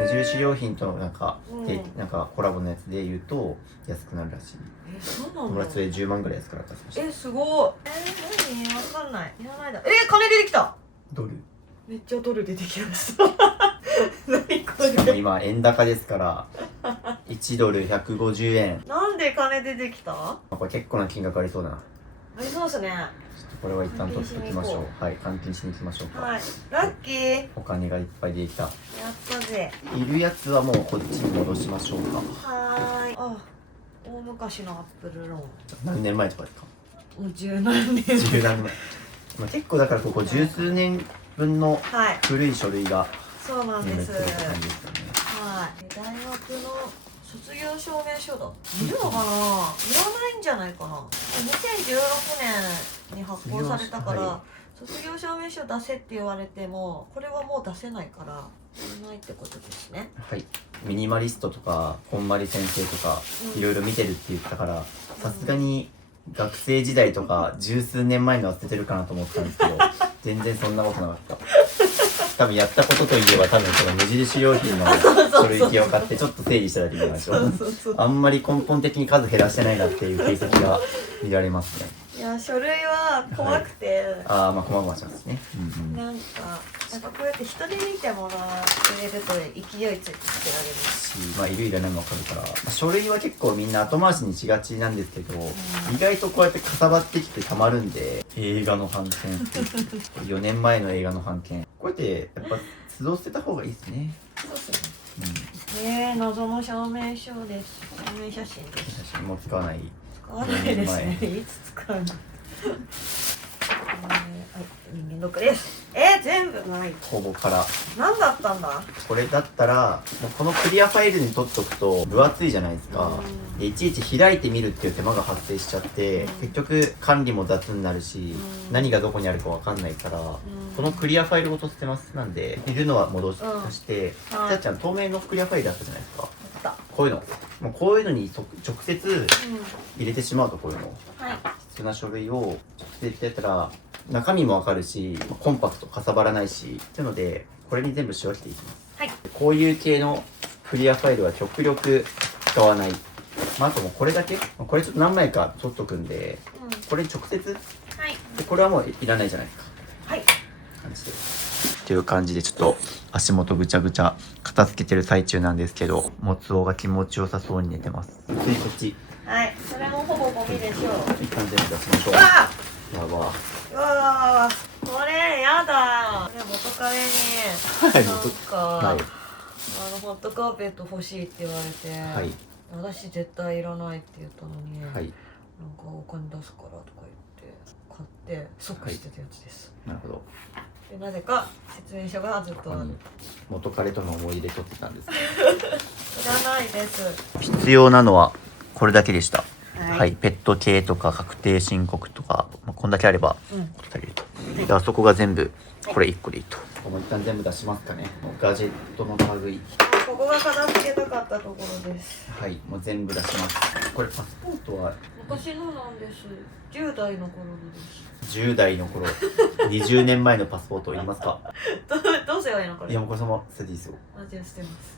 無印良品となんか、なんかコラボのやつで言うと安くなるらしい。そうなんだ。友達で10万ぐらい安くなったりしました。すごい。何わかんない。いらないだ。金出てきた。ドル。めっちゃドル出てきました。何こしかもれ。今円高ですから1ドル150円。なんで金出てきた？これ結構な金額ありそうだな。ありそうですね。これは一旦取っておきましょう。はい、換金しに行きましょうか。はい。ラッキー。やっお金がいっぱい出てきた。たぜ。いるやつはもうこっちに戻しましょうか。はーい。あ、大昔のアップルローン。何年前とかですか？もう十何年。十何年前。まあ、結構だからここ十数年分のはい。古い書類がそうなんです。眠ってる感じですよね。はい。大学の卒業証明書だ。いるのかな？いらないんじゃないかな。2016年に発行されたから、は卒業証明書出せって言われても、これはもう出せないから、いらないってことですね。はい、ミニマリストとかこんまり先生とかいろいろ見てるって言ったからさすがに学生時代とか十数年前のは捨ててるかなと思ったんですけど全然そんなことなかった。多分やったことといえば多分その無印良品の書類系を買ってちょっと整理しただけでしょ。あんまり根本的に数減らしてないなっていう形跡が見られますね。いや、書類は怖くて、ああ、まあ細々しますね。なんかこうやって人で見てもらえると勢いついてつけられるし、まあいるいらないも分かるから、まあ、書類は結構みんな後回しにしがちなんですけど、意外とこうやってかさばってきてたまるんで、映画の版権4年前の映画の版権こうやってやっぱ都度捨てた方がいいですね。そうですね。謎の証明書です。証明写真です。写真も使わない。使わないですね。いつ使うの？人間ドックです。全部ない。ほぼから。何だったんだ？これだったらもうこのクリアファイルに取っとくと分厚いじゃないですか。でいちいち開いてみるっていう手間が発生しちゃって、結局管理も雑になるし、何がどこにあるか分かんないから、このクリアファイルごと捨てます。なんでいるのは戻して、じゃあちゃん透明のクリアファイルあったじゃないですか。こういうのもうこういうのに直接入れてしまうと、こういうの必要な書類を直接やったら中身もわかるし、コンパクトかさばらないしっていうので、これに全部仕分けていきます。はい。こういう系のクリアファイルは極力使わない。まあ、あともうこれだけ、これちょっと何枚か取っとくんで、これ直接でこれはもういらないじゃないですか。はい。感じでっていう感じで、ちょっと足元ぐちゃぐちゃ片付けてる最中なんですけど、もつおが気持ちよさそうに寝てます。次こっちはい。それもほぼゴミでしょう。一旦全部出しましょう。わやばうわー、これやだ。これ元彼に、なんか、はいホットカーペット欲しいって言われて、はい私絶対いらないって言ったのに、はい。なんかお金出すからとか言って買って即捨てたやつです。なるほど。でなぜか説明書がずっとある。元彼との思い出で撮ってたんです。いらないです。必要なのはこれだけでした。はいはい、ペット系とか確定申告とか、まあ、こんだけあれば足りると。であそこが全部これ1個でいいと。もう一旦全部出しますかね。ガジェットの類。ここが片付けたかったところです。はい、もう全部出します。これパスポートは昔のなんです。10代の頃のです。10代の頃、20年前のパスポートいりますか？どうすればいいのこれ？いやもうこれそのまま捨てていいですよ。じゃあ捨てます。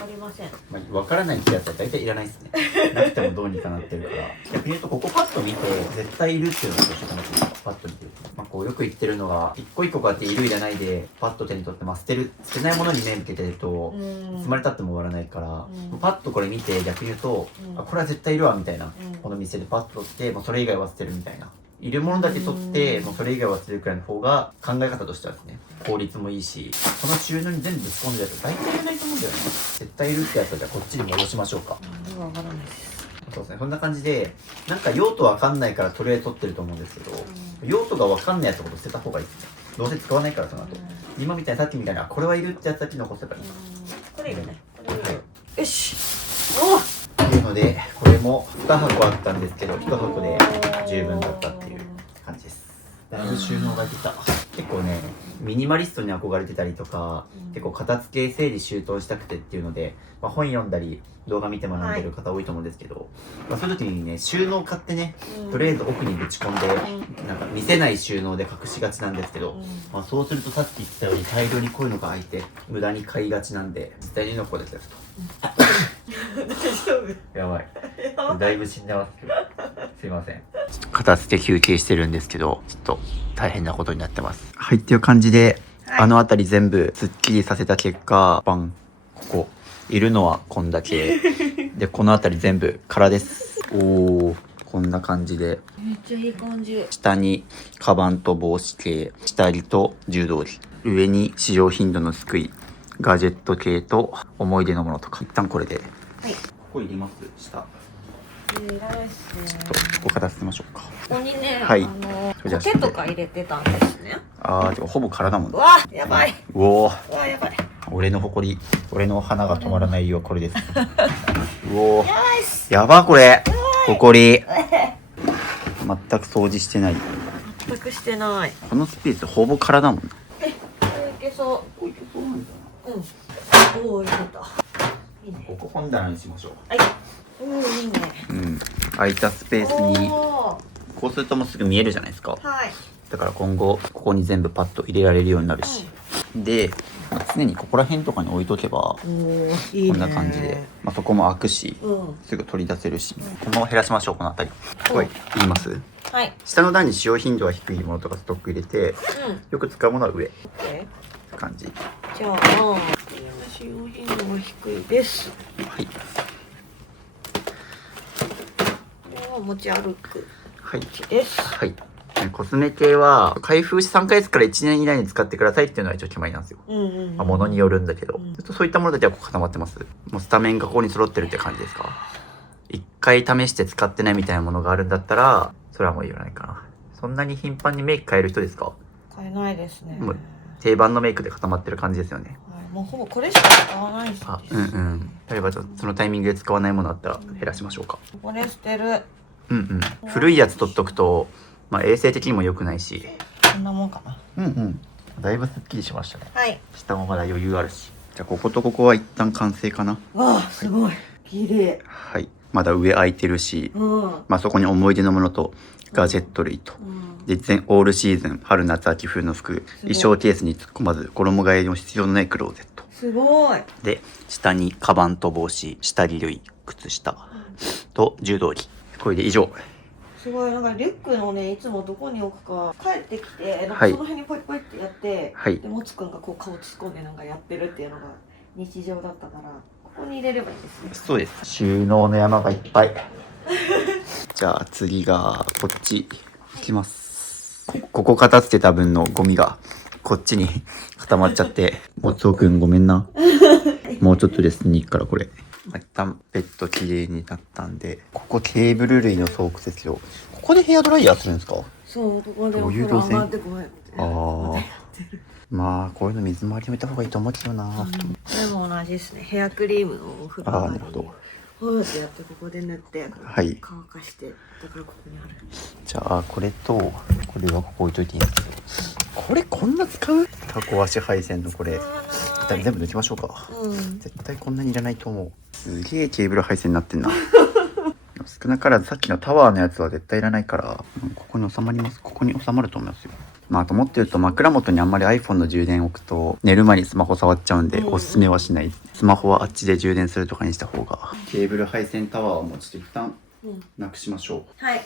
わかりません。まあ、分からないってやつは大体いらないですね。なくてもどうにかなってるから。逆に言うとここパッと見て絶対いるっていうのが一緒かなと思います。パッと見てると、まあ、こうよく言ってるのが一個一個こうやっているいらないでパッと手に取って、まあ、捨てないものに目向けてるといつまでたっても終わらないから、パッとこれ見て逆に言うと、あこれは絶対いるわみたいな、この店でパッと取って、まあ、それ以外は捨てるみたいないるものだけ取ってもうそれ以外はするくらいの方が考え方としてはですね効率もいいし、この収納に全部ぶち込んでるやつ大体いらないと思うんだよね。絶対いるってやつはじゃあこっちに戻しましょうか。よくわからないです。そうですね、そんな感じでなんか用途わかんないからとりあえず取ってると思うんですけど、用途がわかんないやつのこと捨てた方がいいですよ。どうせ使わないからその後、今みたいにさっきみたいなこれはいるってやつだけ残せばいい。これいるね。これいる。よし。おっっていうのでこれも2箱あったんですけど1箱で十分だったっていう感じです。だいぶ収納が出た。結構ねミニマリストに憧れてたりとか、結構片付け整理周到したくてっていうので、本読んだり動画見て学んでる方多いと思うんですけど、そういう時にね収納買ってね、とりあえず奥にぶち込んで、なんか見せない収納で隠しがちなんですけど、そうするとさっき言ったように大量にこういうのが開いて無駄に買いがちなんで、絶対に残ですよと。大丈夫。やばい。だいぶ死んでますけど。すいません。片付け休憩してるんですけど、ちょっと大変なことになってます。はい、っていう感じで、あの辺り全部スッキリさせた結果、バン、ここ。いるのはこんだけ。で、この辺り全部空です。おー、こんな感じで。めっちゃいい感じ。下にカバンと帽子系、下着と柔道着。上に使用頻度の低いガジェット系と思い出のものとか。一旦これで。はい。ここ入れます下。いらないっすね。ここ片付けましょうか。ここにね、はいポケとか入れてたんですね。でもほぼ空だもんね。うわ、やばい。うおー、うわ、やばい。俺の誇り、俺の花が止まらないよ、これです。うおー、やばいっす。やばこれ、誇り。全く掃除してない。全くしてない。このスペースほぼ空だもん。これいけそう。いけそうなんだ。うん。おー、いけた。いいね。ここ本棚にしましょう。はい。いいね。空いたスペースに、おーこうするともうすぐ見えるじゃないですか。はい。だから今後、ここに全部パッと入れられるようになるし。で、常にここら辺とかに置いとけば、いいね。こんな感じで、そこも開くし、すぐ取り出せるし、このまま減らしましょう、この辺り。これ、言います？はい。下の段に使用頻度が低いものとかストック入れて、よく使うものは上。って感じ。じゃあ、これは使用頻度が低いです。はい。これは持ち歩くはい。です。はい。コスメ系は、開封して3ヶ月から1年以内に使ってくださいっていうのが一応決まりなんですよ。ものによるんだけど、そういったものだけはこう固まってます。もうスタメンがここに揃ってるって感じですか？一回試して使ってないみたいなものがあるんだったら、それはもういらないかな。そんなに頻繁にメイク変える人ですか？買えないですね。もう定番のメイクで固まってる感じですよね。もうほぼこれしか使わないし。例えばそのタイミングで使わないものあったら減らしましょうか。これ捨てる。古いやつ取っとくと、衛生的にも良くないし。こんなもんかな。だいぶスッキリしましたね。はい。下もまだ余裕あるし。じゃあこことここは一旦完成かな。わあ、すごい。綺麗。はい。まだ上空いてるし、うん。そこに思い出のものとガジェット類と。で、オールシーズン、春夏秋冬の服、衣装ケースに突っ込まず、衣替えの必要のないクローゼット。すごい。で、下にカバンと帽子、下着類、靴下と柔道着。これで以上。すごい、なんかリュックのね、いつもどこに置くか、帰ってきて、なんかはいその辺にポイポイってやって、はいで、もつくんがこう顔突っ込んでなんかやってるっていうのが日常だったから、ここに入れればいいですね。そうです。収納の山がいっぱい。じゃあ次がこっち行きます。ここ片付けた分のゴミがこっちに固まっちゃって、もつおくんごめんな。もうちょっとですに行くからこれ。一旦ベッドきれいになったんで、ここケーブル類の倉庫設を。ここでヘアドライヤーするんですか？そう、ここでお風どういう動線呂上がってこうやって。こういうの水回りやめた方がいいと思うけどな。これも同じですね。ヘアクリームのお風呂上がりになるほど。こうやってやってここで塗ってはい。乾かして、だからここにある。じゃあこれとこれはここ置いといていいんですけど、これこんな使う？タコ足配線のこれ一旦全部抜きましょうか。絶対こんなにいらないと思う。すげえケーブル配線になってんな。少なからずさっきのタワーのやつは絶対いらないから、ここに収まります。ここに収まると思いますよ。あともっと言うと枕元にあんまり iPhone の充電置くと寝る前にスマホ触っちゃうんで、おすすめはしない。スマホはあっちで充電するとかにした方が。ケーブル配線タワーをもうちょっと一旦なくしましょう。はい。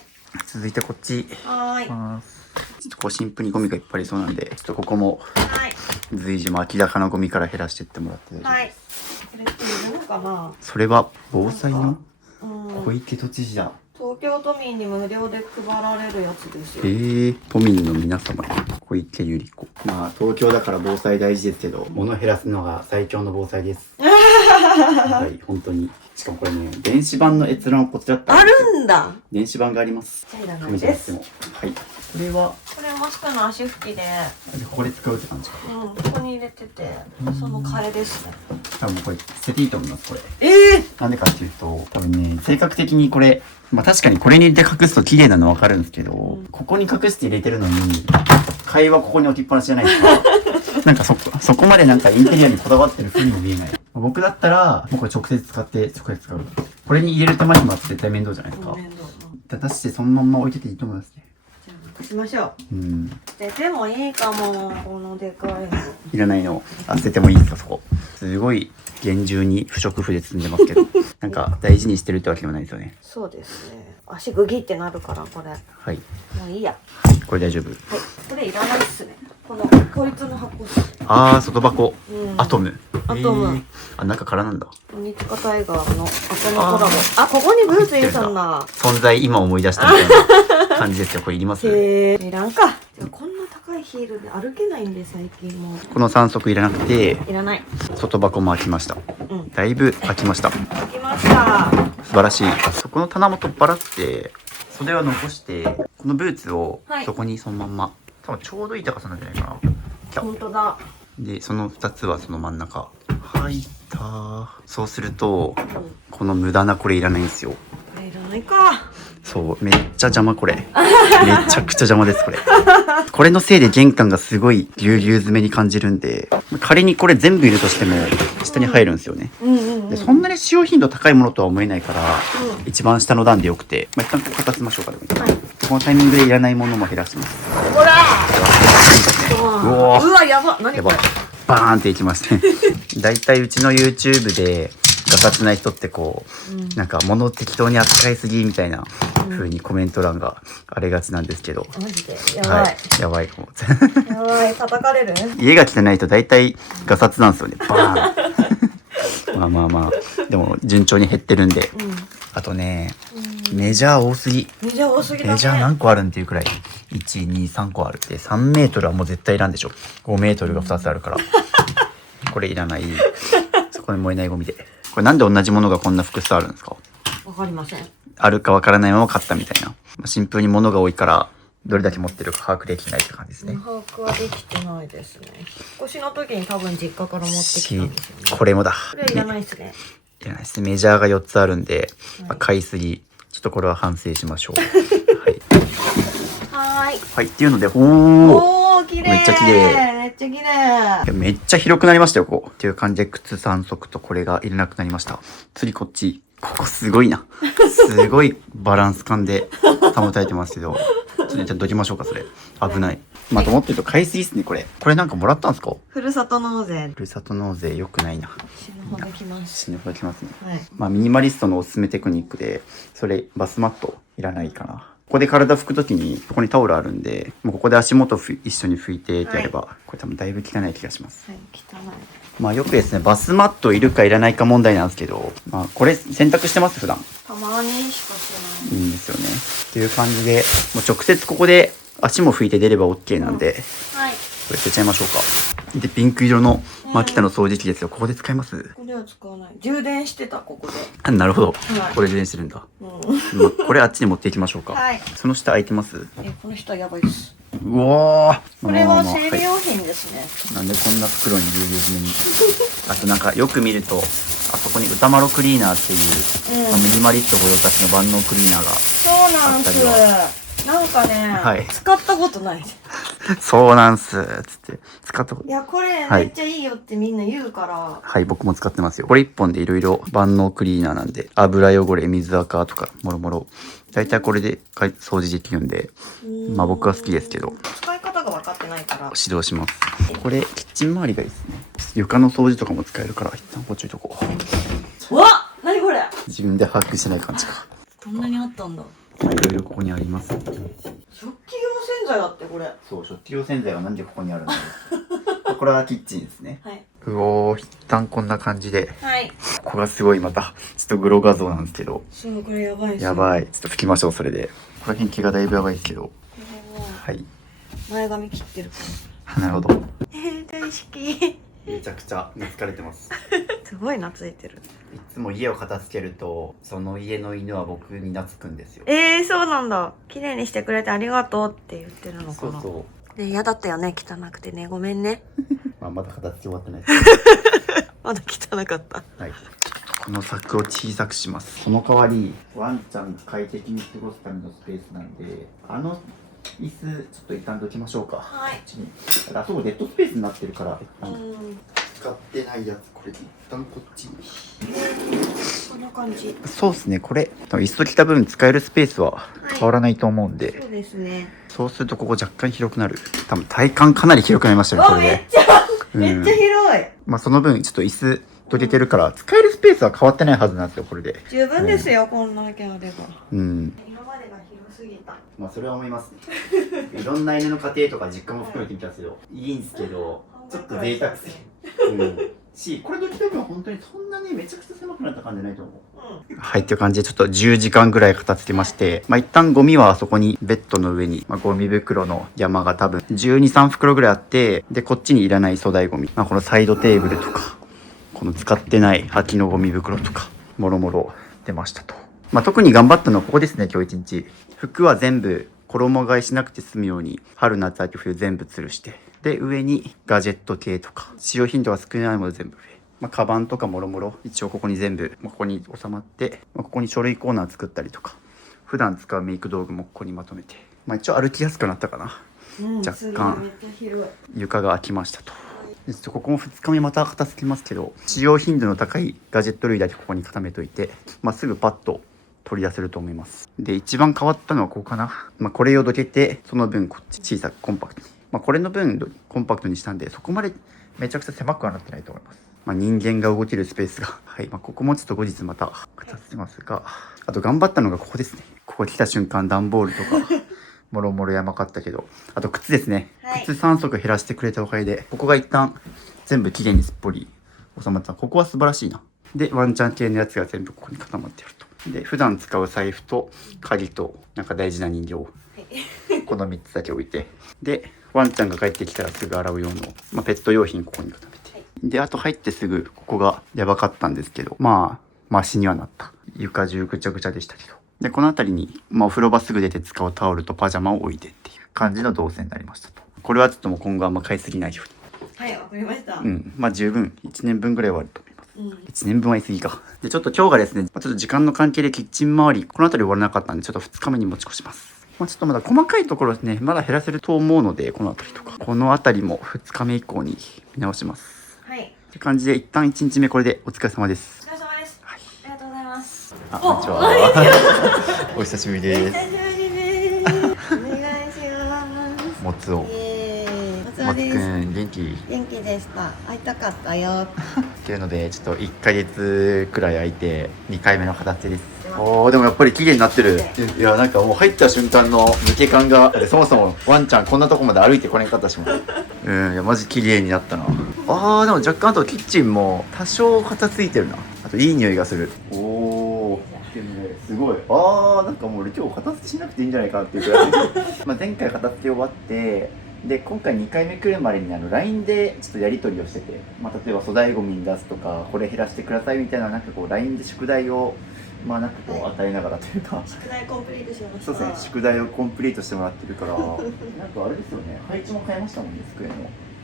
続いてこっち。はーい。ちょっとこうシンプルにゴミがいっぱいありそうなんで、ちょっとここもはい。随時明らかなゴミから減らしてってもらって大丈夫はい。です。これっているのかな？それは防災のうん。小池都知事だ。東京都民に無料で配られるやつですよ。都民の皆様に小池百合子。まあ東京だから防災大事ですけど、物減らすのが最強の防災です。はい、本当に。しかもこれね、電子版の閲覧こちらってあるんだ。電子版があります。じゃあいらないです。はい。これはこれマスクの足拭きで、ここで使うって感じか。ここに入れてて、その枯れですね。多分これ捨てていいと思いますこれ。ええなんでかっていうと、多分ね、性格的にこれ、まあ確かにこれに入れて隠すと綺麗なの分かるんですけど、ここに隠して入れてるのに、会話ここに置きっぱなしじゃないですか。なんかそこまでなんかインテリアにこだわってる風にも見えない。僕だったら、もうこれ直接使う。これに入れる手間暇って絶対面倒じゃないですか。面倒。出してそのまんま置いてていいと思いますね。じゃあ、しましょう。うん。捨ててもいいかも、このでかいの。いらないの。捨ててもいいですか、そこ。すごい厳重に不織布で包んでますけど、なんか大事にしてるってわけでもないですよね。そうですね。足グギってなるから、これ。はい。もういいや。これ大丈夫。はい。これいらないっすね。こいつの箱っす。あー、外箱。うんアトム。アトム。あ、中からなんだ。鬼塚タイガーのアトムコラボ。あ、ここにブーツ入れたんだ。存在今思い出したみたいな感じですよ。これいりますへえ。いらんか。でもこんな高いヒールで歩けないんで、最近もう。この3足いらなくて、いらない。外箱も開きました。うん。だいぶ開きました。できました。素晴らしい。そこの棚も取っ払って、袖は残して、このブーツをそこにそのまんま、多分ちょうどいい高さなんじゃないかな。本当だ。で、その2つはその真ん中。入った。そうすると、この無駄なこれいらないんですよ。これいらないか。そう、めっちゃ邪魔これ。めちゃくちゃ邪魔ですこれ。これのせいで玄関がすごいぎゅうぎゅう詰めに感じるんで、仮にこれ全部いるとしても下に入るんですよね。でそんなに使用頻度高いものとは思えないから、一番下の段でよくて、まあ、一旦ここ片付ましょうか。このタイミングでいらないものも減らします。ほらうわやば。何これ。バーンっていきますね。だいたいうちの YouTube でガサツな人ってこう、なんか物を適当に扱いすぎみたいな風にコメント欄があれがちなんですけど、マジでやばい。はい、やばい。やばい。叩かれる。家が汚いとだいたいガサツなんですよね。バーン。まあでも順調に減ってるんで、あとね、メジャー多すぎ。メジャー多すぎだね。メジャー何個あるんっていうくらい。1、2、3個あるって。3メートルはもう絶対いらんでしょ。5メートルが2つあるから。これいらない。そこに燃えないゴミで。これなんで同じものがこんな複数あるんですか？わかりません。あるかわからないまま買ったみたいな。シンプルに物が多いから、どれだけ持ってるか把握できないって感じですね。把握はできてないですね。引っ越しの時に多分実家から持ってきたんですよね。これもだ。これいらないですね。いらないですね。メジャーが4つあるんで、買いすぎ。ちょっとこれは反省しましょう。はい。はい。っていうので、おー、綺麗。めっちゃ綺麗。めっちゃ綺麗。めっちゃ広くなりましたよ、ここ。っていう感じで、靴3足とこれがいらなくなりました。次こっち。ここすごいな。すごいバランス感で保たれてますけど。ちょっとどきましょうか、それ。危ない。まあ、と思ってると買いすぎっすね、これ。これなんかもらったんですか？ふるさと納税。ふるさと納税良くないな。死ぬほどきます。死ぬほどきますね。はい。まあ、ミニマリストのおすすめテクニックで、それ、バスマットいらないかな。ここで体拭くときに、ここにタオルあるんで、もうここで足元一緒に拭いてってやれば、これ多分だいぶ汚い気がします。はい、汚い。まあよくですね、バスマットいるかいらないか問題なんですけど、まあこれ洗濯してます普段。たまにしかしない。いいんですよね。っていう感じで、もう直接ここで足も拭いて出れば OK なんで、はい。これ捨てちゃいましょうか。で、ピンク色のマキタの掃除機ですよ。ここで使います？ここでは使わない。充電してた、ここで。あ、なるほど。はいこれ充電してるんだ。うん。まあこれあっちに持っていきましょうか。はい。その下空いてます？この人はやばいです。うわー。これは生理はい用品ですね。なんでこんな袋にぎゅうぎゅう詰めに。あとなんかよく見ると、あそこに歌丸クリーナーっていう、まあミニマリスト御用達の万能クリーナーが。そうなんあったりす。なんかね、はい使ったことない。そうなんす。つって。使ったこと。いや、これはいめっちゃいいよってみんな言うから。はい、僕も使ってますよ。これ一本でいろいろ万能クリーナーなんで、油汚れ、水垢とか、もろもろ。だいたいこれで掃除できるんで、まあ僕は好きですけど、使い方が分かってないから。指導します。これ、キッチン周りがいいですね。床の掃除とかも使えるから、一旦こっち置いとこう。うわ、なにこれ。自分で把握してない感じか。こんなにあったんだ。まあいろいろここにあります。食器用洗剤だってこれ。そう、食器用洗剤はなんでここにあるんだろう。これはキッチンですね。はい。うおー、一旦こんな感じで。はい。ここがすごいまた、ちょっとグロ画像なんですけど。そう、これやばいですよ。やばい。ちょっと拭きましょう、それで。この辺毛がだいぶやばいですけど。これもはい。前髪切ってるかなるほど。ら。大好き。めちゃくちゃ疲れてますすごい懐いてる。いつも家を片付けるとその家の犬は僕に懐くんですよ。そうなんだ。綺麗にしてくれてありがとうって言ってるのかな。そうそね、嫌だったよね、汚くてね。ごめんね。う、まだ片付け終わってないでまだ汚かった。すはい。この柵を小さくします。その代わり、ワンちゃん快適に過ごすためのスペースなんで、椅子、ちょっと一旦どきましょうか。はい。こっちに。あそこデッドスペースになってるから、うん。使ってないやつこれで一旦こっちに。こんな感じ。そうですね、これ、椅子と来た分使えるスペースは変わらないと思うんで、そうですね。そうするとここ若干広くなる。多分体感かなり広くなりましたね、これめっで。ちゃ、うんめっちゃ広い。まあその分、ちょっと椅子どけてるから、使えるスペースは変わってないはずなんですよ、これで。十分ですよ、こんだけあれば。うん。今までが広すぎた。まあそれは思いますねいろんな犬の家庭とか実家も含めてみたんですけどいいんですけどちょっと贅沢すぎるこれどきた分は本当にそんなにめちゃくちゃ狭くなった感じないと思う。はい、っていう感じでちょっと10時間ぐらい片付けまして、まあ一旦ゴミはあそこにベッドの上に、まあ、ゴミ袋の山が多分12、3袋ぐらいあって、で、こっちにいらない粗大ゴミ、まあこのサイドテーブルとか、この使ってない空きのゴミ袋とか、もろもろ出ましたと。まあ特に頑張ったのはここですね、今日一日。服は全部衣替えしなくて済むように、春夏秋冬全部吊るして、で、上にガジェット系とか、使用頻度が少ないもの全部上。まあ、カバンとかもろもろ一応ここに全部、まあ、ここに収まって、まあ、ここに書類コーナー作ったりとか普段使うメイク道具もここにまとめて、まあ、一応歩きやすくなったかな。若干めっちゃ広い。床が空きましたと。でちょっとここも2日目また片付けますけど、使用頻度の高いガジェット類だけここに固めといて、まあ、すぐパッと取り出せると思います。で一番変わったのはここかな。まあ、これをどけてその分こっち小さくコンパクトに、まあ、これの分コンパクトにしたんでそこまでめちゃくちゃ狭くはなってないと思います。まあ、人間が動けるスペースが。はい。まあ、ここもちょっと後日また片付けますが、あと頑張ったのがここですね。ここ来た瞬間段ボールとか、もろもろやばかったけど、あと靴ですね。はい靴3足減らしてくれたおかげで、ここが一旦全部きれいにすっぽり収まった。ここは素晴らしいな。で、ワンちゃん系のやつが全部ここに固まってると。で、普段使う財布と鍵と、なんか大事な人形を、この3つだけ置いて、で、ワンちゃんが帰ってきたらすぐ洗う用の、まあ、ペット用品ここに固めて。で、あと入ってすぐ、ここがやばかったんですけど、まあ、マシにはなった。床中ぐちゃぐちゃでしたけど。で、この辺りに、まあ、お風呂場すぐ出て使うタオルとパジャマを置いてっていう感じの動線になりましたと。これはちょっともう今後あんま買いすぎないよはい、わかりました。うに。まあ十分、1年分ぐらいはあると思います。うん。 1年分は言い過ぎか。で、ちょっと今日がですね、ちょっと時間の関係でキッチン周り、この辺り終わらなかったんで、ちょっと2日目に持ち越します。まあ、ちょっとまだ細かいところですね、まだ減らせると思うので、この辺りとか。この辺りも2日目以降に見直します。はい。って感じで、一旦1日目これでお疲れ様でおす。疲れ様です。ありがとうございます。あ、こんにちは。お久しぶりです。久しぶりです。お願いします。もつを。松尾です。もつくん、元気元気でした。会いたかったよ。っていうので、ちょっと1ヶ月くらい空いて、2回目の片付けです。おー、でもやっぱり綺麗になってる。いや、なんかもう入った瞬間の抜け感が、そもそもワンちゃんこんなとこまで歩いてこれんかったしも。いや、マジ綺麗になったな。でも若干あとキッチンも多少片付いてるな。あといい匂いがする。おー、すごい。なんかもう俺今日片付けしなくていいんじゃないかなっていうくらい。まあ前回片付け終わって、で今回2回目来るまでにLINE でちょっとやり取りをしてて、まあ、例えば粗大ごみに出すとかこれ減らしてくださいみたいな、なんかこう LINE で宿題をまあなんかこう与えながらというか、宿題コンプリートしました。そうですね、宿題をコンプリートしてもらってるからなんかあれですよね、配置も変えましたもんね、机の。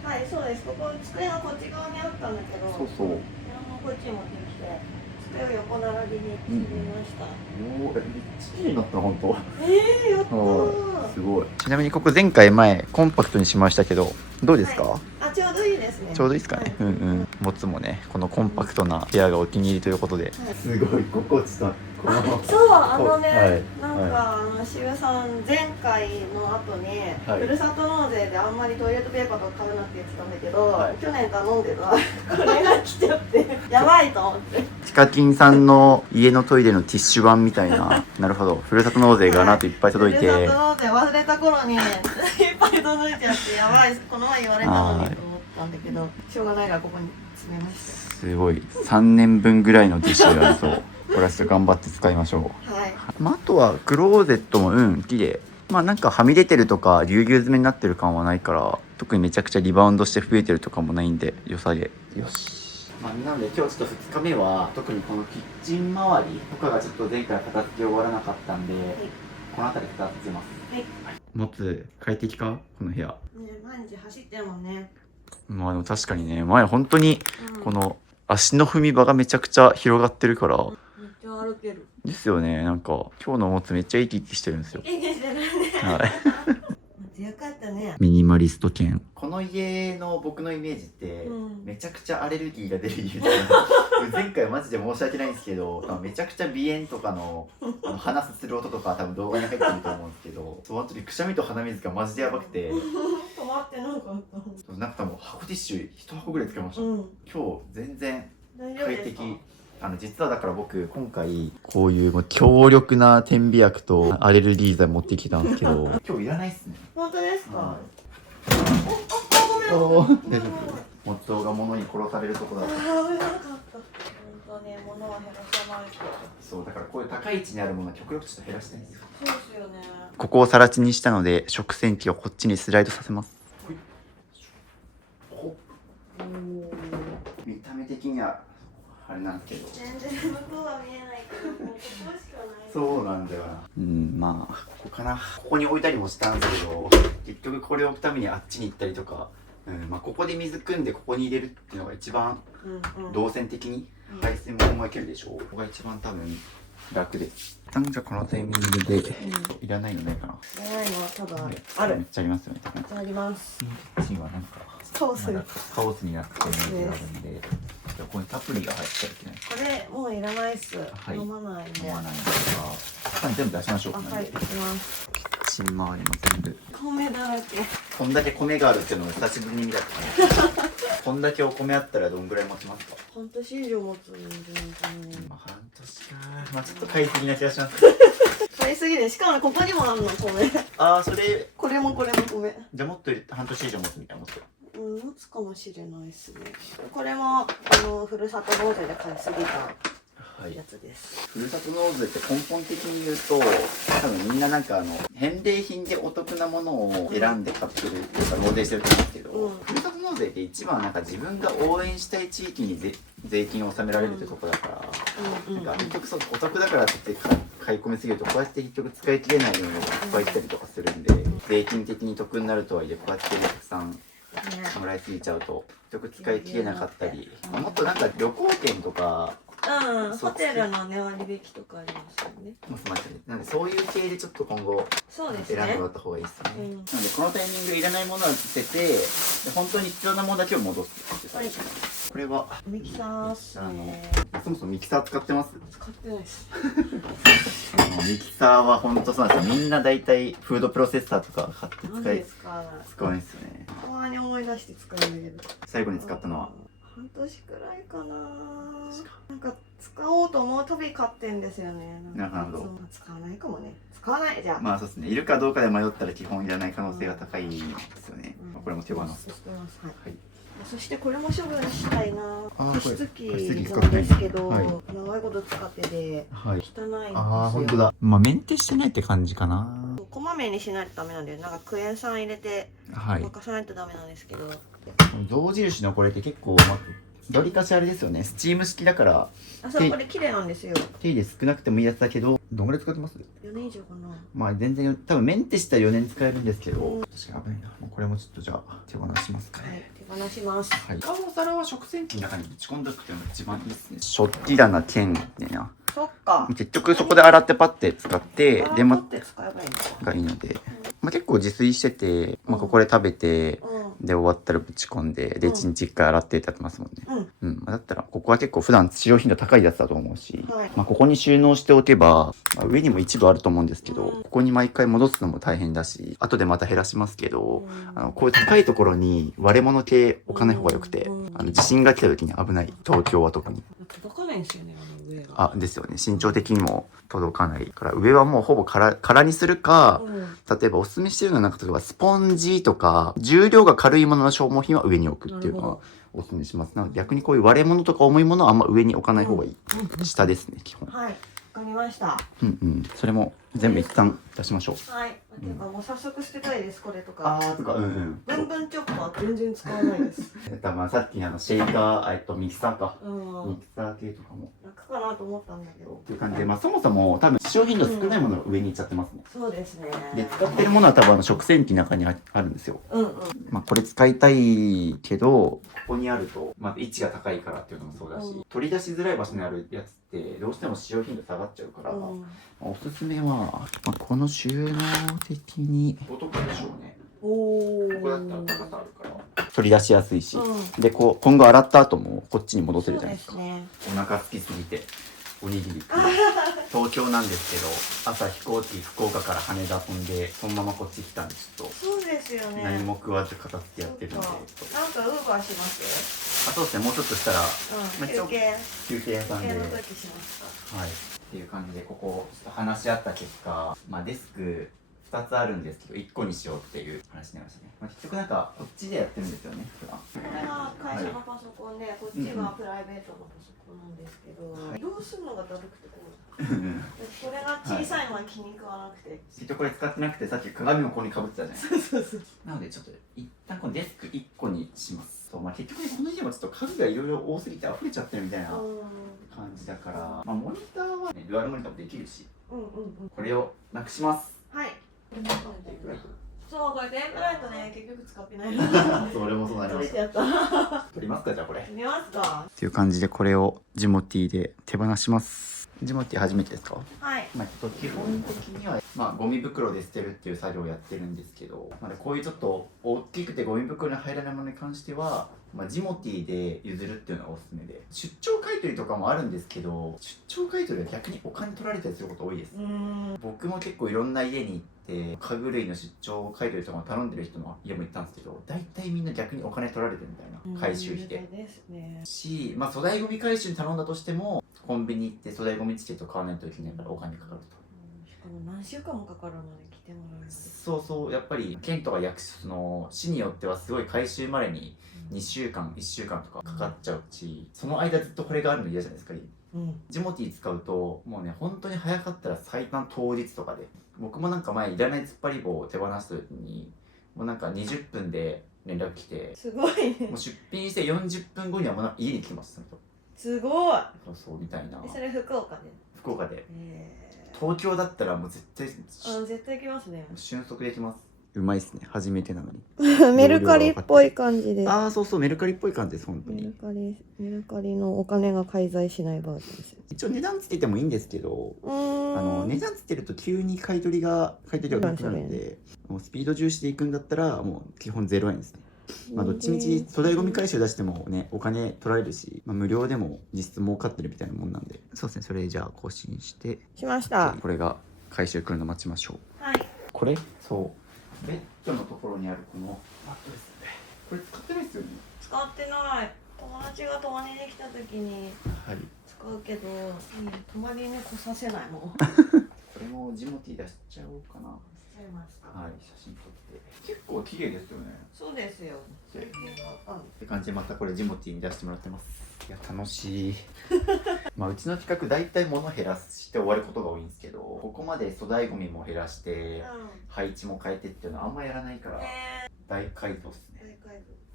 はい、そうです。ここ机のこっち側にあったんだけど、そうそう。こっちに持ってきて、机を横並びにしてみました。めっちゃ綺麗になった本当。やったー。すごい。ちなみにここ前回前コンパクトにしましたけど、どうですか？あ、ちょうどいいですね。ちょうどいいですかね。もつもね、このコンパクトな部屋がお気に入りということで。すごい心地たこのそうね、はいなんか渋さん前回の後に、はいふるさと納税であんまりトイレットペーパーとか買うなって言ってたんだけど、はい去年頼んでたこれが来ちゃってやばいと思って。ヒカキンさんの家のトイレのティッシュ版みたいな。なるほど。ふるさと納税がなといっぱい届いて。ふるさと納税忘れた頃にいっぱい届いちゃってやばい、この前言われたのにと思ったんだけど、しょうがないからここにめましすごい3年分ぐらいのティッシュがあるそうこれはちょっと頑張って使いましょた。はい。う、あとはクローゼットも綺麗。なんかはみ出てるとかぎゅうぎゅう詰めになってる感はないから、特にめちゃくちゃリバウンドして増えてるとかもないんで良さげ。よし、なので今日ちょっと2日目は特にこのキッチン周りとかがちょっと前回片付け終わらなかったんで、この辺り片付けます。はい。持つ快適かこの部屋。ね、毎日走ってるもんね。でも確かにね、前本当にうん、この足の踏み場がめちゃくちゃ広がってるからめっちゃ歩ける。ですよね。なんか今日の持つめっちゃ生き生きしてるんですよ。元気してるね。はいよかったね。ミニマリスト犬。この家の僕のイメージって、うんめちゃくちゃアレルギーが出る家で前回マジで申し訳ないんですけど、めちゃくちゃ鼻炎とかの鼻すする音とか多分動画に入ってると思うんですけど、その後にくしゃみと鼻水がマジでやばくて、止まってなんかあった。なんか多分箱ティッシュ1箱ぐらい使いました、うん。今日全然大丈夫快ですか。適。実はだから僕今回こういうもう強力な点鼻薬とアレルギー剤持ってきたんですけど今日いらないっすね。本当ですか。はごめん。おーごめん。夫が物に殺されるとこだった。あー、危なかった。本当ね、物は減らさないと。そうだからこういう高い位置にあるものは極力ちょっと減らしたいんですよ。そうですよね。ここを更地にしたので食洗機をこっちにスライドさせます。ほおお。見た目的にはあれなんですけど、全然向こうは見えないけど、もうここしかない。そうなんだよな。まあここかな。ここに置いたりもしたんですけど、結局これを置くためにあっちに行ったりとか、ここで水汲んでここに入れるっていうのが一番うんうん。動線的に排水ももいけるでしょう。ここが一番多分楽です。じゃあこのタイミングでいらないのないかな。ないのは多分ある。めっちゃありますよね。多分あります。キッチンはなんかカオス。まだカオスになってるイメージがあるんで、ここにタプリが入ってはいけない。これもういらないっす。はい飲まないんで。飲まないんですが、全部出しましょうあ、か。はい、いきます。キッチン周りも全部。米だらけ。こんだけ米があるっていうのを久しぶりに見たから、こんだけお米あったらどんぐらい持ちますか？半年以上持つんじゃないかな。半年か。ちょっと買いすぎな気がします。買いすぎで、しかもここにもあんの米。ああ、それこれもこれも米。じゃあもっと入れて半年以上持つみたいなもっと。持つかもしれないですね。これもふるさと納税で買いすぎたはいやつです。ふるさと納税って根本的に言うと、多分みんななんか返礼品でお得なものを選んで買ってるっていうか納税してると思うんですけど、うんふるさと納税って一番なんか自分が応援したい地域に税金を納められるってとこだから、なんか結局そうお得だからって言って買い込みすぎるとこうやって結局使い切れないのがいっぱい来たりとかするんで、税金的に得になるとはいえこうやってたくさんね、もらいすぎちゃうと結局使い切れなかったり、もっとなんか旅行券とかホテルのね割引とかありますよね。もうなんでそういう系でちょっと今後そうですね選んでもら。った方がいいですね。うんなのでこのタイミングでいらないものは捨てて、で本当に必要なものだけを戻すっていうはい。これはミキサーっすね。そもそもミキサー使ってます？使ってないです。ミキサーは本当そうなんですよ。みんな大体フードプロセッサーとか買ってなんで使わない。使わないですよね。たまに思い出して使うんだけど。最後に使ったのは半年くらいかな。なんか使おうと思うとび買ってんですよね。なるほどそう使わないかもね。使わないじゃあ。そうですね。いるかどうかで迷ったら基本いらない可能性が高いですよね。うんこれも手放す。捨てます。はい。はい。そしてこれも処分したいな。あー加湿器これ加湿器なんですけど、はい長いこと使っててはい。汚いんですよ。本当だ。メンテしてないって感じかな。こまめにしないとダメなんで、なんかクエン酸入れてはい。沸かさないとダメなんですけど。象印のこれって結構どりかしあれですよね。スチーム式だからあ、そう、これ綺麗なんですよ。手入れ少なくてもいいやつだけど、どんぐらい使ってます？ 4年以上かな。全然多分メンテしたら4年使えるんですけど、うん確かに危ないな。もうこれもちょっとじゃあ手放しますかはいね。、手放します。はい。他のお皿は食洗機の中にぶち込んどくっていうのが一番いいですね。食器棚兼みたいな。そっか。結局そこで洗ってパッて使って、で取って使えばいいのか。がいいので、結構自炊してて、ここで食べて、うん。で終わったらぶち込んで、でうん1日1回洗ってってやってますもんね。うん。だったらここは結構普段使用頻度高いやつだと思うし、はいここに収納しておけば、上にも一部あると思うんですけど、うんここに毎回戻すのも大変だし、後でまた減らしますけど、うんこういう高いところに割れ物系置かない方がよくて、うん地震が来た時に危ない。東京は特に。届かないんですよね、あの上が。ですよね。身長的にも届かないから、上はもうほぼ空にするか、うん。例えばおすすめしてるのはなんか例えばスポンジとか重量が軽いものの消耗品は上に置くっていうのはおすすめします。なので逆にこういう割れ物とか重いものはあんま上に置かない方がいい。下ですね、基本。はい、わかりました。うんうん。それも全部一旦出しましょう。はい。っていうかもう早速捨てたいです、これとか。とか、うんうん。ブンブンチョッパー全然使わないです。さっきのシェイカー、ミキサーか。うんミ。キサー系とかも。楽かなと思ったんだけど。っていう感じで、そもそも多分使用頻度少ないものが上に行っちゃってますね。そうですね。で、使ってるものは多分食洗機の中にあるんですよ。うんうん。これ使いたいけど、ここにあると、位置が高いからっていうのもそうだし、取り出しづらい場所にあるやつってどうしても使用頻度下がっちゃうから、おすすめは、この収納的にこことかでしょうね。おお。ここだったら高さあるから取り出しやすいし、で今後洗った後もこっちに戻せるじゃないですか。お腹空きすぎておにぎり東京なんですけど、朝飛行機福岡から羽田飛んでそのままこっち来たんで、ちょっとそうですよね。何も食わず片付けやってるんで、なんかウーバーしますそうですね、もうちょっとしたら、休憩休憩屋さんで、の時しますか。はい、っていう感じで、ここちょっと話し合った結果、デスク2つあるんですけど1個にしようっていう話になりましたね。結局こっちでやってるんですよね、普段。これが会社のパソコンで、こっちがプライベートのパソコンなんですけど、移動するのがだるくてこれが小さいのは気に食わなくて、結局これ使ってなくて、さっき鏡もここにかぶってたじゃないですか。そうなのでちょっと一旦このデスク1個にします。結局ね、この家はちょっと家具がいろいろ多すぎて溢れちゃってるみたいな感じだから、モニターはね、デュアルモニターもできるし、これをなくします。はい。そう、これテープライトね、結局使ってないそれもそうなりました。取りますか、じゃあこれ。見ますか。っていう感じで、これをジモティーで手放します。ジモティー初めてですか？はい。基本的には、ゴミ袋で捨てるっていう作業をやってるんですけど、こういうちょっと大きくてゴミ袋に入らないものに関しては、ジモティーで譲るっていうのがおすすめで、出張買い取りとかもあるんですけど、出張買い取りは逆にお金取られたりすること多いです。僕も結構いろんな家に行って家具類の出張買い取りとかも頼んでる人の家も行ったんですけど、大体みんな逆にお金取られてるみたいな、回収費でし、粗大ゴミ回収に頼んだとしてもコンビニ行って粗大ゴミチケット買わないといけないからお金かかると。しかも何週間もかかるので来てもらう。そうやっぱり県とか役所の市によってはすごい回収までに2週間1週間とかかかっちゃうし、その間ずっとこれがあるの嫌じゃないですか。ジモティー使うともうね、本当に早かったら最短当日とかで、僕も前いらない突っ張り棒を手放す時にもう20分で連絡来て、すごいね。もう出品して40分後にはもう家に来てました。すごい。そうみたいな。それ福岡で。東京だったらもう絶対絶対来ますね。瞬足できます。うまいですね、初めてなのに。メルカリっぽい感じで。そうメルカリっぽい感じです。本当にメルカリのお金が介在しないバージョンです。一応値段つけてもいいんですけど、値段つけると急に買い取りがなくなるので、もうスピード重視でいくんだったらもう基本0円ですね。どっちみち粗大ゴミ回収出してもね、お金取られるし、無料でも実質儲かってるみたいなもんなんで、そうですね。それじゃあ更新してしました。これが回収来るの待ちましょう。はい。これベッドのところにあるこのマットレス、これ使ってないですよね。使ってない。友達が泊まりに来た時に使うけど、泊まりに来させないもん。これもジモティー出しちゃおうかな。しちゃいますか。はい、写真撮って。結構綺麗ですよね。そうですよ。って感じで、またこれジモティーに出してもらってます。いや楽しい。うちの企画大体物減らして終わることが多いんですけど、ここまで粗大ゴミも減らして、配置も変えてっていうのはあんまやらないから、大改造っすね。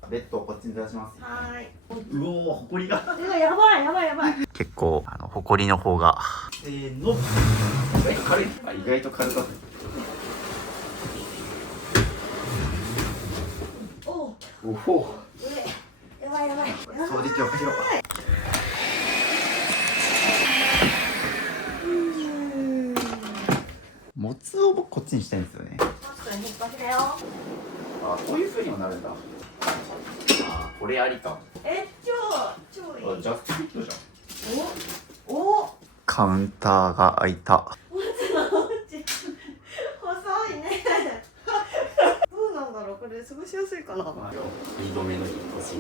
ベッドをこっちにずらします。はい。うおー、ほこりが。やばい。結構ほこりの方が。せーの。意外と軽い。意外と軽かった。おお。やばい。掃除機をかけろ。もつを僕こっちにしたいんですよね。こういう風にもなるんだ。これありか。超いい。ジャストフィットじゃん。お。カウンターが開いた。細いね。どうなんだろう、これ過ごしやすいかな。2度目の引っ越し。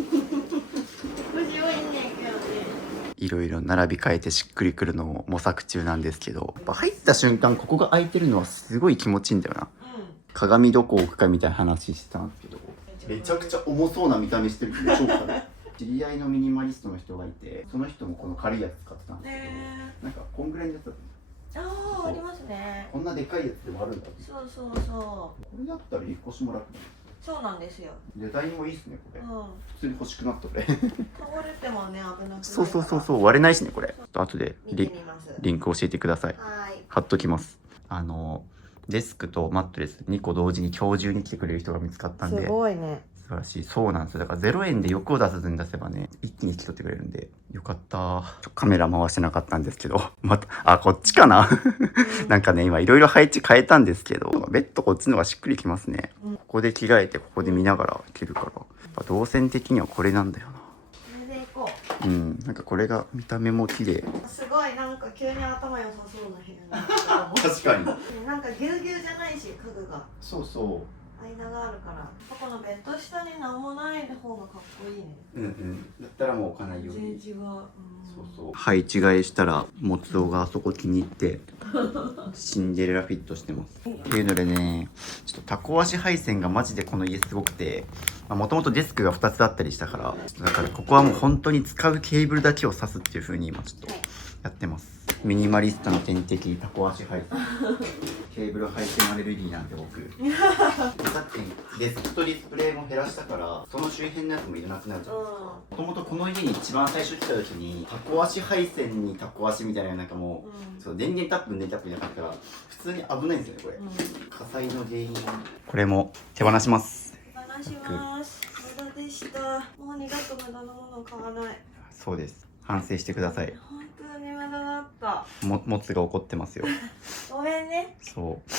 面白いね、今日ね。いろいろ並び替えてしっくりくるのを模索中なんですけど、入った瞬間ここが開いてるのはすごい気持ちいいんだよな。鏡どこ置くかみたいな話してたんですけど、めちゃくちゃ重そうな見た目してる超軽い。知り合いのミニマリストの人がいて、その人もこの軽いやつ使ってたんですけど、ねなんかこんぐらいのやつだった。ああ、ありますね。こんなでかいやつでもあるんだって。そうそうそこれだったら引っ越しも楽。う。そうなんですよ。デザインもいいっすね、これ。うん。普通に欲しくなった、これ。倒れてもね、危なくない。そう、割れないしね、これ。後で見てみます。リンク教えてください。はい。貼っときます。デスクとマットレス2個同時に今日中に来てくれる人が見つかったんで、すごいね。素晴らしい。そうなんですよ。だから0円で欲を出さずに出せばね、一気に引き取ってくれるんで、よかった。カメラ回してなかったんですけど、また、あ、こっちかななんかね、今いろいろ配置変えたんですけど、ベッドこっちの方がしっくりきますね。うんここで着替えて、ここで見ながら着るから、やっぱ動線的にはこれなんだよな。これでいこなんかこれが見た目も綺麗。う。すごいなんか急に頭良さそうな部屋なんですけども。確かに。なんかぎゅうぎゅうじゃないし、家具が。そうそう。間があるから。このベッド下になんもない方がかっこいいね。だったらもう置かないように。全然違う。そう配置替えしたらもつおがあそこ気に入ってシンデレラフィットしてますっていうのでね、ちょっとタコ足配線がマジでこの家すごくて、もともとデスクが2つあったりしたから、だからここはもう本当に使うケーブルだけを挿すっていう風に今ちょっとやってます。ミニマリストの天敵タコ足配線ケーブル配線アレルギーなんで僕さっきデスクとディスプレイも減らしたからその周辺のやつもいらなくなるじゃないですか。もともとこの家に一番最初来た時にタコ足配線にタコ足みたいななんかもう、そう電源タップ電源タップじゃなかったから普通に危ないんですよねこれ、火災の原因。これも手放します。話します。無駄でした。もう二度と無駄なものを買わない。そうです。反省してください。本当に無駄だった。もつが怒ってますよ。ごめんね。そう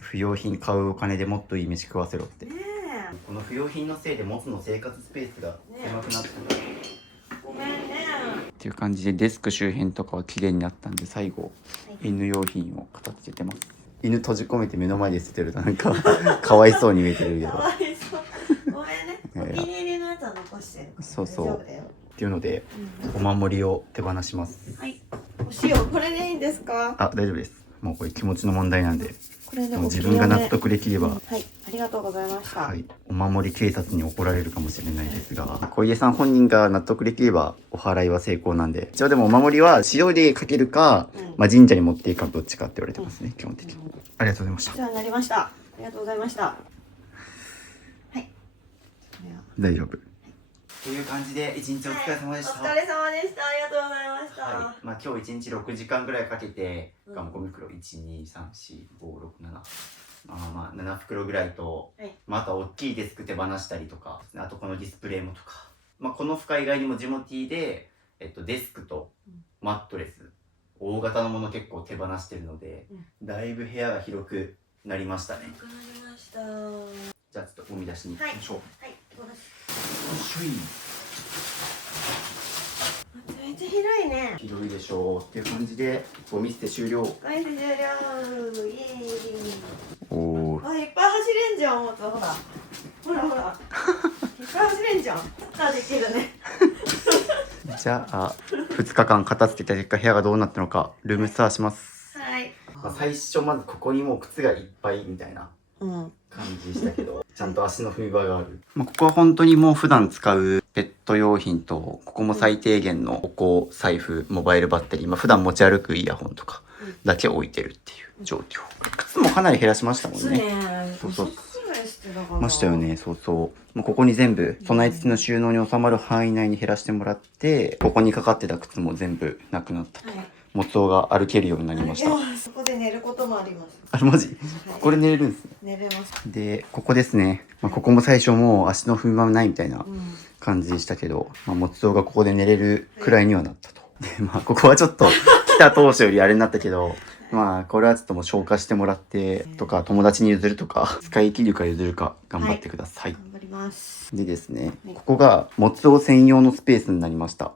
不用品買うお金でもっといい飯食わせろって。ねこの不用品のせいでもつの生活スペースが狭くなってる、ごめんね。っていう感じでデスク周辺とかは綺麗になったんで最後、犬用品を片付けてます。犬閉じ込めて目の前で捨ててるとなんかかわいそうに見えてるけどかわいそう。ごめんね。お気に入りのやつは残してる。そうそう大丈夫だよ。っていうので、お守りを手放します。はい。お塩これでいいんですか？あ、大丈夫です。もうこれ気持ちの問題なんで、これでもう自分が納得できれば、はい。ありがとうございました。はい、お守り警察に怒られるかもしれないですが、小家さん本人が納得できればお払いは成功なんで、一応でもお守りは塩でかけるか、神社に持っていくかどっちかって言われてますね、基本的に。ありがとうございました。お世話になりました。ありがとうございました。はい。大丈夫。という感じで一日お疲れ様でした。お疲れ様でした。ありがとうございました。はい、今日一日6時間ぐらいかけて、ゴミ袋12345677袋ぐらいと、あとは大きいデスク手放したりとか、あとこのディスプレイもとか、この負荷以外にもジモティーで、デスクとマットレス大型のもの結構手放してるので、だいぶ部屋が広くなりましたね。わかりました。じゃあちょっとゴミ出しに行きましょう。はい。よいしょい。めっちゃ広いね。広いでしょうっていう感じでゴミ捨て終了。ゴミ捨て終了。イエーイ。おー、あ、いっぱい走れんじゃん、もっとほら。ほらほら。いっぱい走れんじゃん。サッカーできるね。じゃあ2日間片付けた結果部屋がどうなったのかルームツアーします。はい。最初まずここにもう靴がいっぱいみたいなうん。感じしたけどちゃんと足の踏み場がある。ここは本当にもう普段使うペット用品と、ここも最低限のお香、財布、モバイルバッテリー、普段持ち歩くイヤホンとかだけ置いてるっていう状況。靴もかなり減らしましたもんね。そうそうましたよね。そうそう。もうここに全部備え付けの収納に収まる範囲内に減らしてもらって、ここにかかってた靴も全部なくなったと。もつおが歩けるようになりました。そこで寝ることもあります。あ、マジ？ここで寝れるんですね。寝れます。で、ここですね。ここも最初もう足の踏み場ないみたいな感じでしたけど、もつおがここで寝れるくらいにはなったと。で、ここはちょっと来た当初よりあれになったけど、これはちょっともう消化してもらってとか、友達に譲るとか、使い切るか譲るか頑張ってください。頑張ります。でですね、ここがもつお専用のスペースになりました。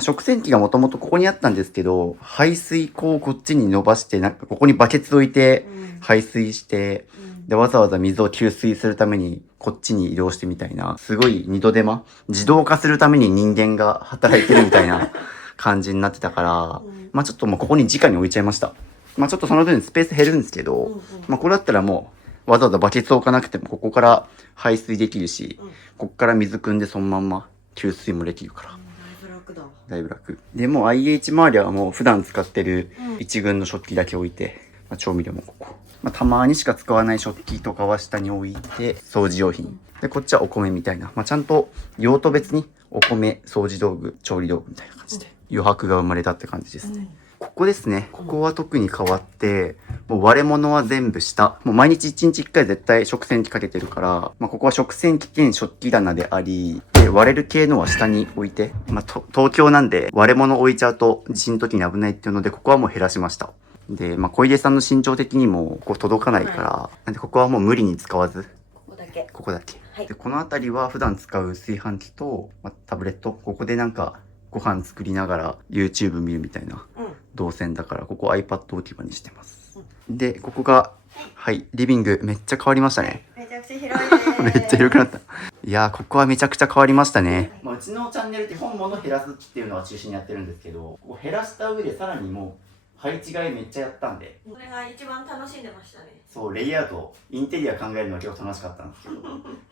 食洗機がもともとここにあったんですけど、排水口をこっちに伸ばして、ここにバケツ置いて排水して、で、わざわざ水を給水するためにこっちに移動してみたいな、すごい二度手間、自動化するために人間が働いてるみたいな感じになってたから、ちょっともうここに直に置いちゃいました。ちょっとその分スペース減るんですけど、これだったらもうわざわざバケツ置かなくてもここから排水できるし、ここから水汲んでそのまんま給水もできるからだいぶ楽だわ。だいぶ楽で、もう IH 周りはもう普段使ってるうん一軍の食器だけ置いて、まあ、調味料もここ、まあ、たまにしか使わない食器とかは下に置いて掃除用品で、こっちはお米みたいな、まあ、ちゃんと用途別にお米、掃除道具、調理道具みたいな感じで余白が生まれたって感じですね。ここですね。ここは特に変わって、もう割れ物は全部下。もう毎日1日1回絶対食洗機かけてるから、まあ、ここは食洗機兼食器棚であり、で、割れる系のは下に置いて、まあ、東京なんで割れ物置いちゃうと地震の時に危ないっていうので、ここはもう減らしました。で、まあ、小出さんの身長的にもこう届かないから、なんでここはもう無理に使わず、ここだけ。ここだけ。はいで、この辺りは普段使う炊飯器と、まあ、タブレット。ここでなんかご飯作りながら YouTube 見るみたいなうん。動線だから、ここ iPad 置き場にしてます。で、ここが、はい、リビングめっちゃ変わりましたね。めちゃくちゃ広いね。めっちゃ広くなった。いやー、ここはめちゃくちゃ変わりましたね。まあ、うちのチャンネルって本物減らすっていうのは中心にやってるんですけど、ここ減らした上でさらにもう配置換えめっちゃやったんで、それが一番楽しんでましたね。そうレイアウトインテリア考えるのが結構楽しかったんですけど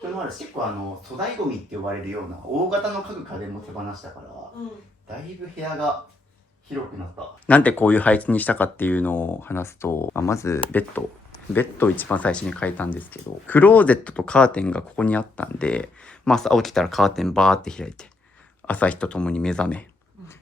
それもあるし、結構粗大ゴミって呼ばれるような大型の家具家電も手放したから、うん。だいぶ部屋が広くなった。なんでこういう配置にしたかっていうのを話すと、まずベッドを一番最初に変えたんですけど、クローゼットとカーテンがここにあったんで、まあ、朝起きたらカーテンバーって開いて、朝日とともに目覚め、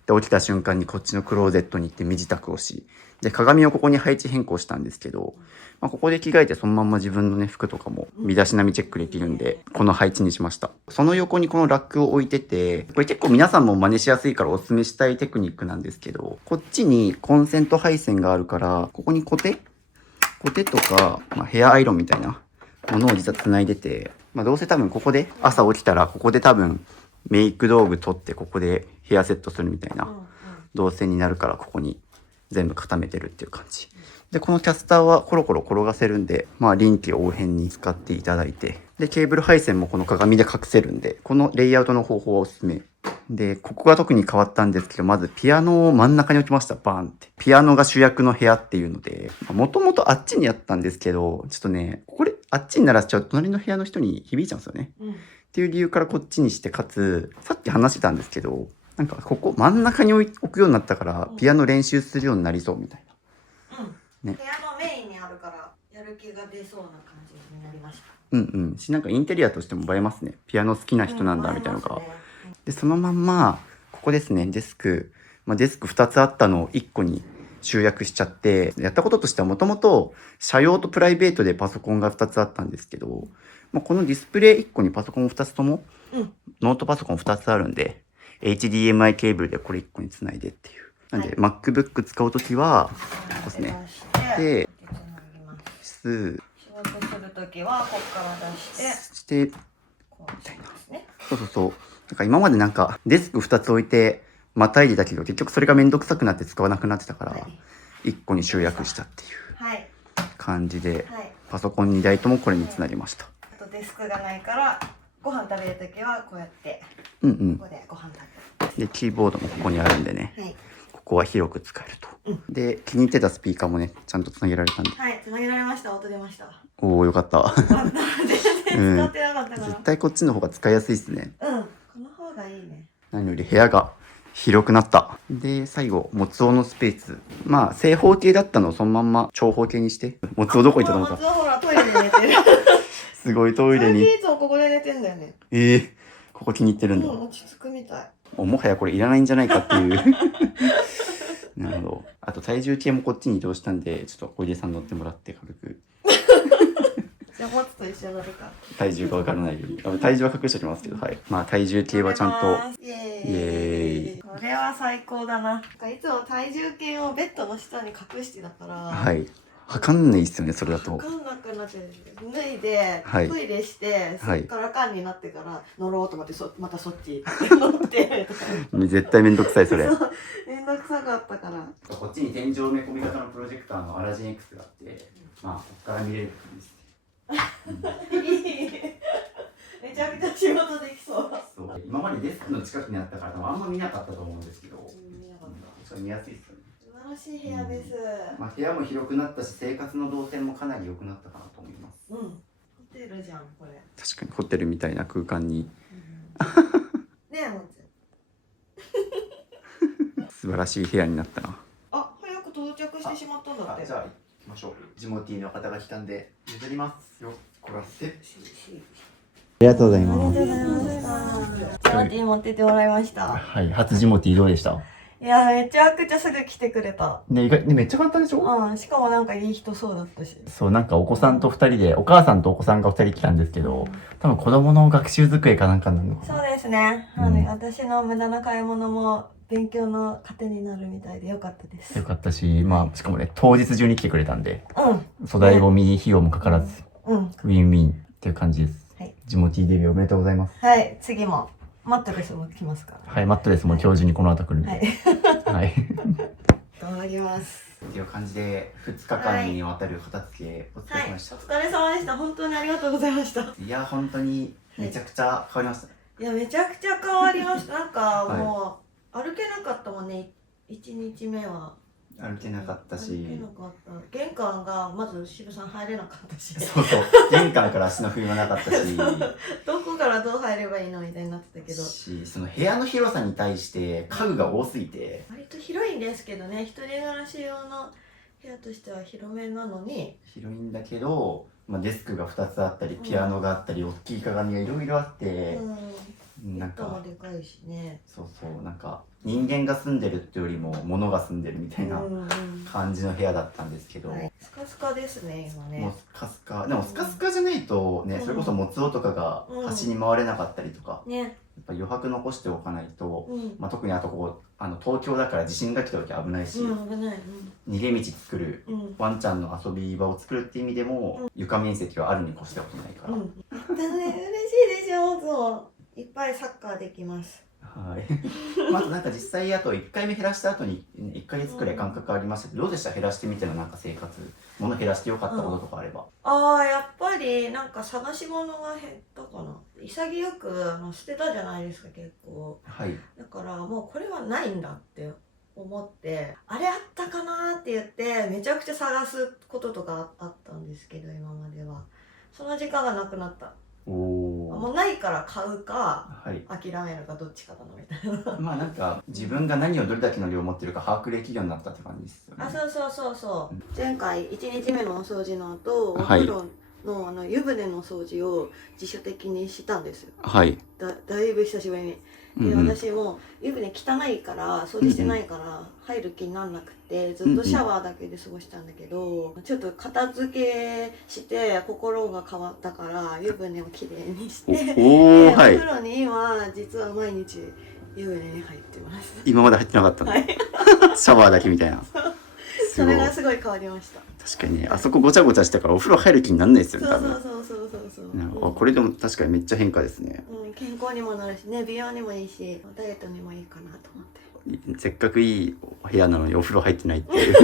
で起きた瞬間にこっちのクローゼットに行って身支度をし、で鏡をここに配置変更したんですけど、まあ、ここで着替えてそのまんま自分のね服とかも身だしなみチェックできるんで、この配置にしました。その横にこのラックを置いてて、これ結構皆さんも真似しやすいからお勧めしたいテクニックなんですけど、こっちにコンセント配線があるから、ここにコテとか、まあ、ヘアアイロンみたいなものを実は繋いでて、まあ、どうせ多分ここで朝起きたらここで多分メイク道具取ってここでヘアセットするみたいな動線になるから、ここに全部固めてるっていう感じで、このキャスターはコロコロ転がせるんで、まあ臨機応変に使っていただいて、でケーブル配線もこの鏡で隠せるんで、このレイアウトの方法はおすすめで、ここが特に変わったんですけど、まずピアノを真ん中に置きました。バーンって。ピアノが主役の部屋っていうので、もともとあっちにあったんですけど、ちょっとね、これあっちに鳴らしちゃうと隣の部屋の人に響いちゃうんですよね。うん。っていう理由からこっちにして、かつさっき話してたんですけど、なんかここ真ん中に置くようになったからピアノ練習するようになりそうみたいな。ね部屋のメインにあるからやる気が出そうな感じになりました。うんし、なんかインテリアとしても映えますね。ピアノ好きな人なんだみたいなのが。映えますね。でそのまんまここですね、デスク、まあ、デスク2つあったのを1個に集約しちゃって、やったこととしてはもともと社用とプライベートでパソコンが2つあったんですけど、まあ、このディスプレイ1個にパソコン2つとも、ノートパソコン2つあるんで HDMI ケーブルでこれ1個につないでっていう。なんで、はい、MacBook 使うときはここですね。で、仕事するときはここから出してこうしますね。そう。なんか今までなんかデスク2つ置いてまたいでたけど、結局それがめんどくさくなって使わなくなってたから、1個に集約したっていうはい。感じで、はい。パソコン2台ともこれにつなぎました。あとデスクがないからご飯食べるときはこうやってうんここでご飯食で、キーボードもここにあるんでね、べる。はい。ここは広く使えると。で、気に入ってたスピーカーもね、ちゃんとつなげられたんで、はい。つなげられました。音出ました。おおよかった全然使ってなかったから。絶対こっちの方が使いやすいですね。うん。この方がいいね。何より部屋が広くなった。で、最後、もつおのスペース。まあ、正方形だったのをそのまんま長方形にして、もつおどこ行ったと思った。ほらトイレで寝てる。すごいトイレに。いつもここで寝てんだよね。ここ気に入ってるんだ。落ち着くみたい。もはやこれいらないんじゃないかっていう。なるほど。あと体重計もこっちに移動したんで、ちょっと小出さん乗ってもらって軽くじゃあ持つと一緒に乗るか。体重がわからないように。体重は隠しておきますけど、はい。まあ体重計はちゃんと。イエイエーイ。これは最高だな。いつも体重計をベッドの下に隠してたから。はい。測んないですよね、それだと。わかんなくなってる。脱いで、はいトイレしてそはいっから缶になってから乗ろうと思ってまたそっち乗って絶対めんどくさい、それ。そうめんどくさかったからこっちに天井埋め込み型のプロジェクターのアラジン X があって、まあここから見れるんです。いいめちゃくちゃ仕事できそうそう今までデスクの近くにあったからあんま見なかったと思うんですけど、見なかったそれ見やすいですよね。素晴らしい部屋ですまあ、部屋も広くなったし生活の動線もかなり良くなったかなと思います。うんホテルじゃんこれ確かにホテルみたいな空間に。ねえもう素晴らしい部屋になったな。あ、早く到着してしまったんだって。じゃあ行きましょう。ジモティーの方が来たんで譲りますよ。こらせ。ありがとうございます。ありがとうございました。ジモティー持ってってもらいました。はい、初ジモティーどうでした？いや、めちゃくちゃすぐ来てくれた。ね、意外にめっちゃ簡単でしょ？うん、しかもなんかいい人そうだったし。そう、なんかお子さんと2人で、お母さんとお子さんが2人来たんですけど、多分子供の学習机かなんかなのかそうな。ですね。私の無駄な買い物も勉強の糧になるみたいでよかったです。よかったし、まあ、しかもね、当日中に来てくれたんで、うん。粗大ゴミ費用もかからず、うん。ウィンウィンっていう感じです。はいジモティーデビューおめでとうございます。はい、次も。マットレスも来ますかはい、マットレスも今日中にこの後来るんで。ら。ははい。い。頑張ります。っていう感じで、2日間にわたる片付けお疲はい、おれ様でした。疲れ様でした。本当にありがとうございました。いや、本当にめちゃくちゃ変わりました。いや、めちゃくちゃ変わりました。なんかはいもう、歩けなかったもんね、1日目は。歩けなかったし。歩けなかった。玄関がまず渋さん入れなかったし。そうそう、玄関から足の踏みもなかったし、どこからどう入ればいいのみたいになってたけど。その部屋の広さに対して家具が多すぎて、割と広いんですけどね、一人暮らし用の部屋としては広めなのに。広いんだけど、まあ、デスクが2つあったり、ピアノがあったり、大きい鏡がいろいろあって、なんベッドもか、でかいしね。そうそう、なんか人間が住んでるってよりも物が住んでるみたいな感じの部屋だったんですけど、はい、スカスカですね、今もうね。スカスカ、でもスカスカじゃないとね、それこそもつおとかが端に回れなかったりとか、ね。やっぱ余白残しておかないと、うん。まあ、特にあとここ東京だから地震が来た時危ないし、うん、危ない。逃げ道作る、うん。ワンちゃんの遊び場を作るっていう意味でも、床面積はあるに越したことないから、うん。だね、嬉しいでしょ、もう。いっぱいサッカーできます。はいまずなんか実際あと1回目減らした後に1ヶ月くらい間隔ありましたけど、どうでした？減らしてみてのなんか生活、物減らしてよかったこととかあれば。ああ、やっぱりなんか探し物が減ったかな。潔く捨てたじゃないですか、結構。はい。だからもうこれはないんだって思って、あれあったかなって言ってめちゃくちゃ探すこととかあったんですけど、今まではその時間がなくなった。おお。もうないから買うかはい。諦めるかどっちかだなみたいな。まあなんか自分が何をどれだけの量持ってるか把握できるようになったって感じですよね。あ、そう。前回1日目のお掃除の後、おはい風呂の湯船の掃除を自主的にしたんですよ。はい。だいぶ久しぶりに。で、私も湯船汚いから掃除してないから入る気になんなくて、ずっとシャワーだけで過ごしたんだけど、ちょっと片付けして心が変わったから湯船をきれいにして、おお、おはい風。呂に今実は毎日湯船に入ってます。今まで入ってなかったの。はいシャワーだけみたいな。すそごい。れがすごい変わりました。確かにね、あそこごちゃごちゃしたからお風呂入る気にならないですよね、多分。これでも確かにめっちゃ変化ですね。健康にもなるしね、美容にもいいし、ダイエットにもいいかなと思って。せっかくいい部屋なのにお風呂入ってないっていう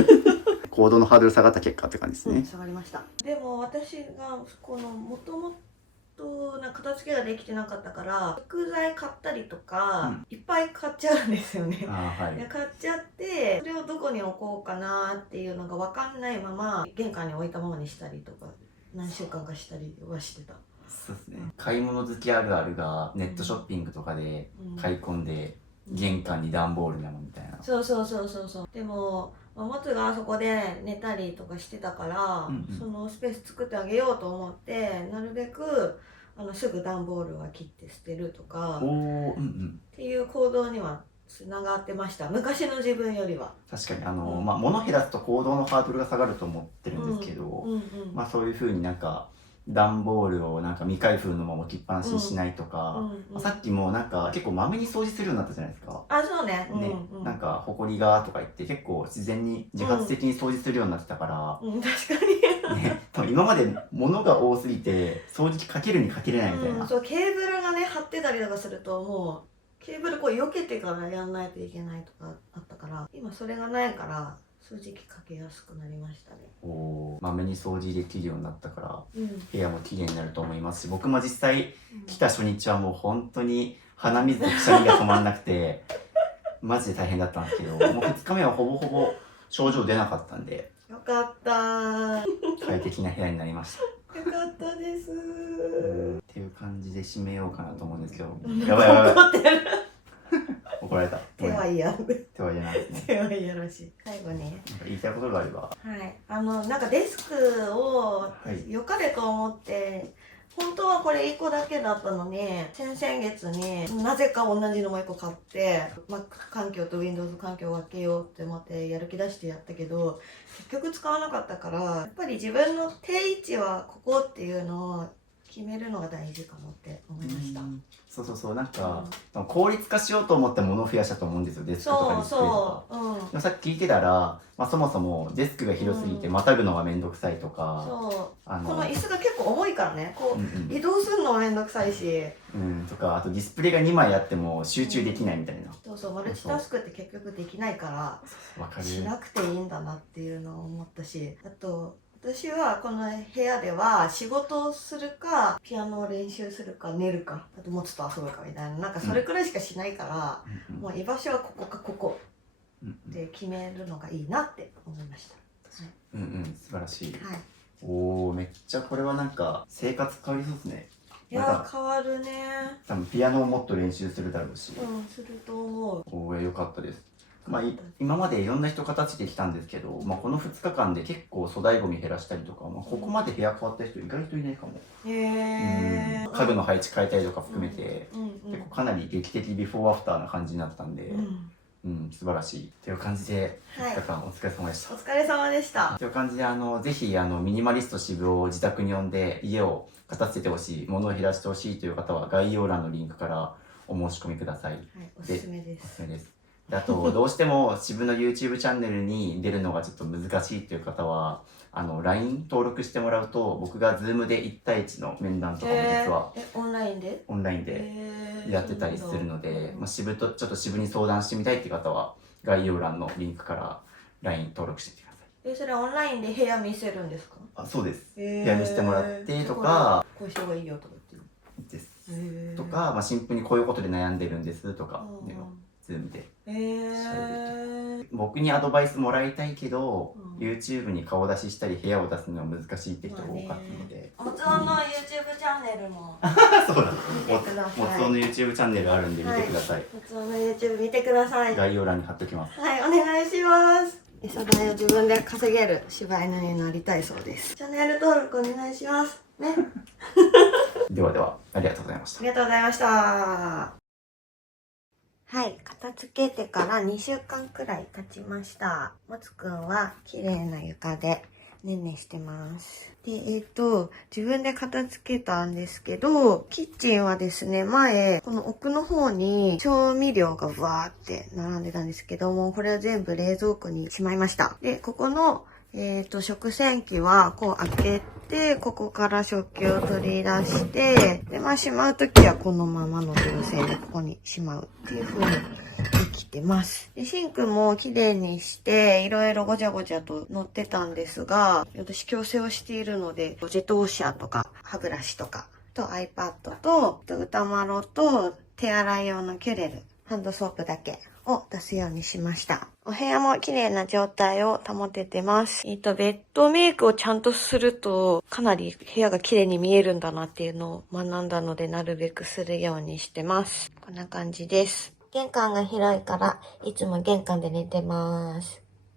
行動のハードル下がった結果って感じですね。下がりました。でも私がこのもともと片付けができてなかったから食材買ったりとか、いっぱい買っちゃうんですよね。で買っちゃってそれをどこに置こうかなっていうのが分かんないまま玄関に置いたままにしたりとか何週間かしたりはしてた。そうですね。買い物好きあるあるがネットショッピングとかで買い込んで、玄関に段ボールなのみたいな。そう。でももつがあそこで寝たりとかしてたから、そのスペース作ってあげようと思ってなるべくすぐ段ボールは切って捨てるとかっていう行動にはつながってました。昔の自分よりは。確かにまあ物減らすと行動のハードルが下がると思ってるんですけど、まあそういう風になんか段ボールをなんか未開封のまま置きっぱなしにしないとか、さっきもなんか結構まめに掃除するようになったじゃないですか。あ、そうね。なんかほこりがとか言って結構自然に自発的に掃除するようになってたから、確かにね、多分今まで物が多すぎて掃除機かけるにかけれないみたいな。そう、ケーブルがね張ってたりとかするともうケーブルこう避けてからやんないといけないとかあったから、今それがないから掃除機かけやすくなりましたね。まめに掃除できるようになったから、部屋も綺麗になると思いますし、僕も実際来た初日はもう本当に鼻水とくしゃみが止まんなくてマジで大変だったんですけど、もう2日目はほぼほぼ症状出なかったんでよかった快適な部屋になりました。よかったです。っていう感じで締めようかなと思うんですけど、やばい。怒られた。手は嫌。手は嫌なんですね。手は嫌らしい。最後に。なんか言いたいことがあれば。はい。なんかデスクを良かれと思って、本当はこれ1個だけだったのに、先々月になぜか同じのも1個買って、Mac 環境と Windows 環境を分けようって思ってやる気出してやったけど、結局使わなかったから、やっぱり自分の定位置はここっていうのを決めるのが大事かもって思いました。そうなんか、効率化しようと思って物を増やしたと思うんですよ、デスクとかディスプレイとか。でもさっき聞いてたら、そもそもデスクが広すぎてまたぐのがめんどくさいとか、この椅子が結構重いからね、移動するのもめんどくさいし、とか、あとディスプレイが2枚あっても集中できないみたいな。そうマルチタスクって結局できないからしなくていいんだなっていうのを思ったし、あと私はこの部屋では仕事をするかピアノを練習するか寝るかあともうちょっと遊ぶかみたいな、なんかそれくらいしかしないから、もう居場所はここかここって決めるのがいいなって思いました。素晴らしい。おー、めっちゃこれはなんか生活変わりそうですね。いや変わるね。多分ピアノをもっと練習するだろうし。すると思う。おー、よかったです。今までいろんな人形してきたんですけど、この2日間で結構粗大ゴミ減らしたりとか、ここまで部屋変わった人意外といないかも。家具の配置変えたりとか含めて、結構かなり劇的ビフォーアフターな感じになったんで、素晴らしいという感じで、2日間お疲れ様でした。お疲れ様でした。という感じでぜひミニマリスト渋を自宅に呼んで家を片付けてほしい、物を減らしてほしいという方は概要欄のリンクからお申し込みください。おすすめです。おすすめです。あと、どうしても渋の YouTube チャンネルに出るのがちょっと難しいという方は、LINE 登録してもらうと、僕が Zoom で1対1の面談とかも実は、オンラインでやってたりするので、ちょっと渋に相談してみたいっていう方は、概要欄のリンクから LINE 登録してみてください。それオンラインで部屋見せるんですか？そうです。部屋見せてもらってとか、こうした方がいいよとかっていうですとか、シンプルにこういうことで悩んでるんですとか、Zoom で僕にアドバイスもらいたいけど、YouTube に顔出ししたり部屋を出すのは難しいって人が多かったので、もつおの YouTube チャンネルもそうだ、見てください。もつおの YouTube チャンネルあるんで見てください。もつおの YouTube 見てください。概要欄に貼っておきます。はい、お願いします。餌代を自分で稼げる柴犬になりたいそうです。チャンネル登録お願いしますね。ではでは、ありがとうございました。ありがとうございました。はい、片付けてから2週間くらい経ちました。もつくんは綺麗な床でねんねしてます。で、自分で片付けたんですけど、キッチンはですね、前、この奥の方に調味料がわーって並んでたんですけども、これを全部冷蔵庫にしまいました。で、ここの食洗機はこう開けて、ここから食器を取り出して、で、しまうときはこのままの動線でここにしまうっていう風にできてます。で、シンクも綺麗にして、いろいろごちゃごちゃと乗ってたんですが、私矯正をしているので、ジェットウォッシャーとか、歯ブラシとか、iPad と、歌マロと、手洗い用のキュレル、ハンドソープだけを出すようにしました。お部屋も綺麗な状態を保ててます。ベッドメイクをちゃんとすると、かなり部屋が綺麗に見えるんだなっていうのを学んだので、なるべくするようにしてます。こんな感じです。玄関が広いから、いつも玄関で寝てます。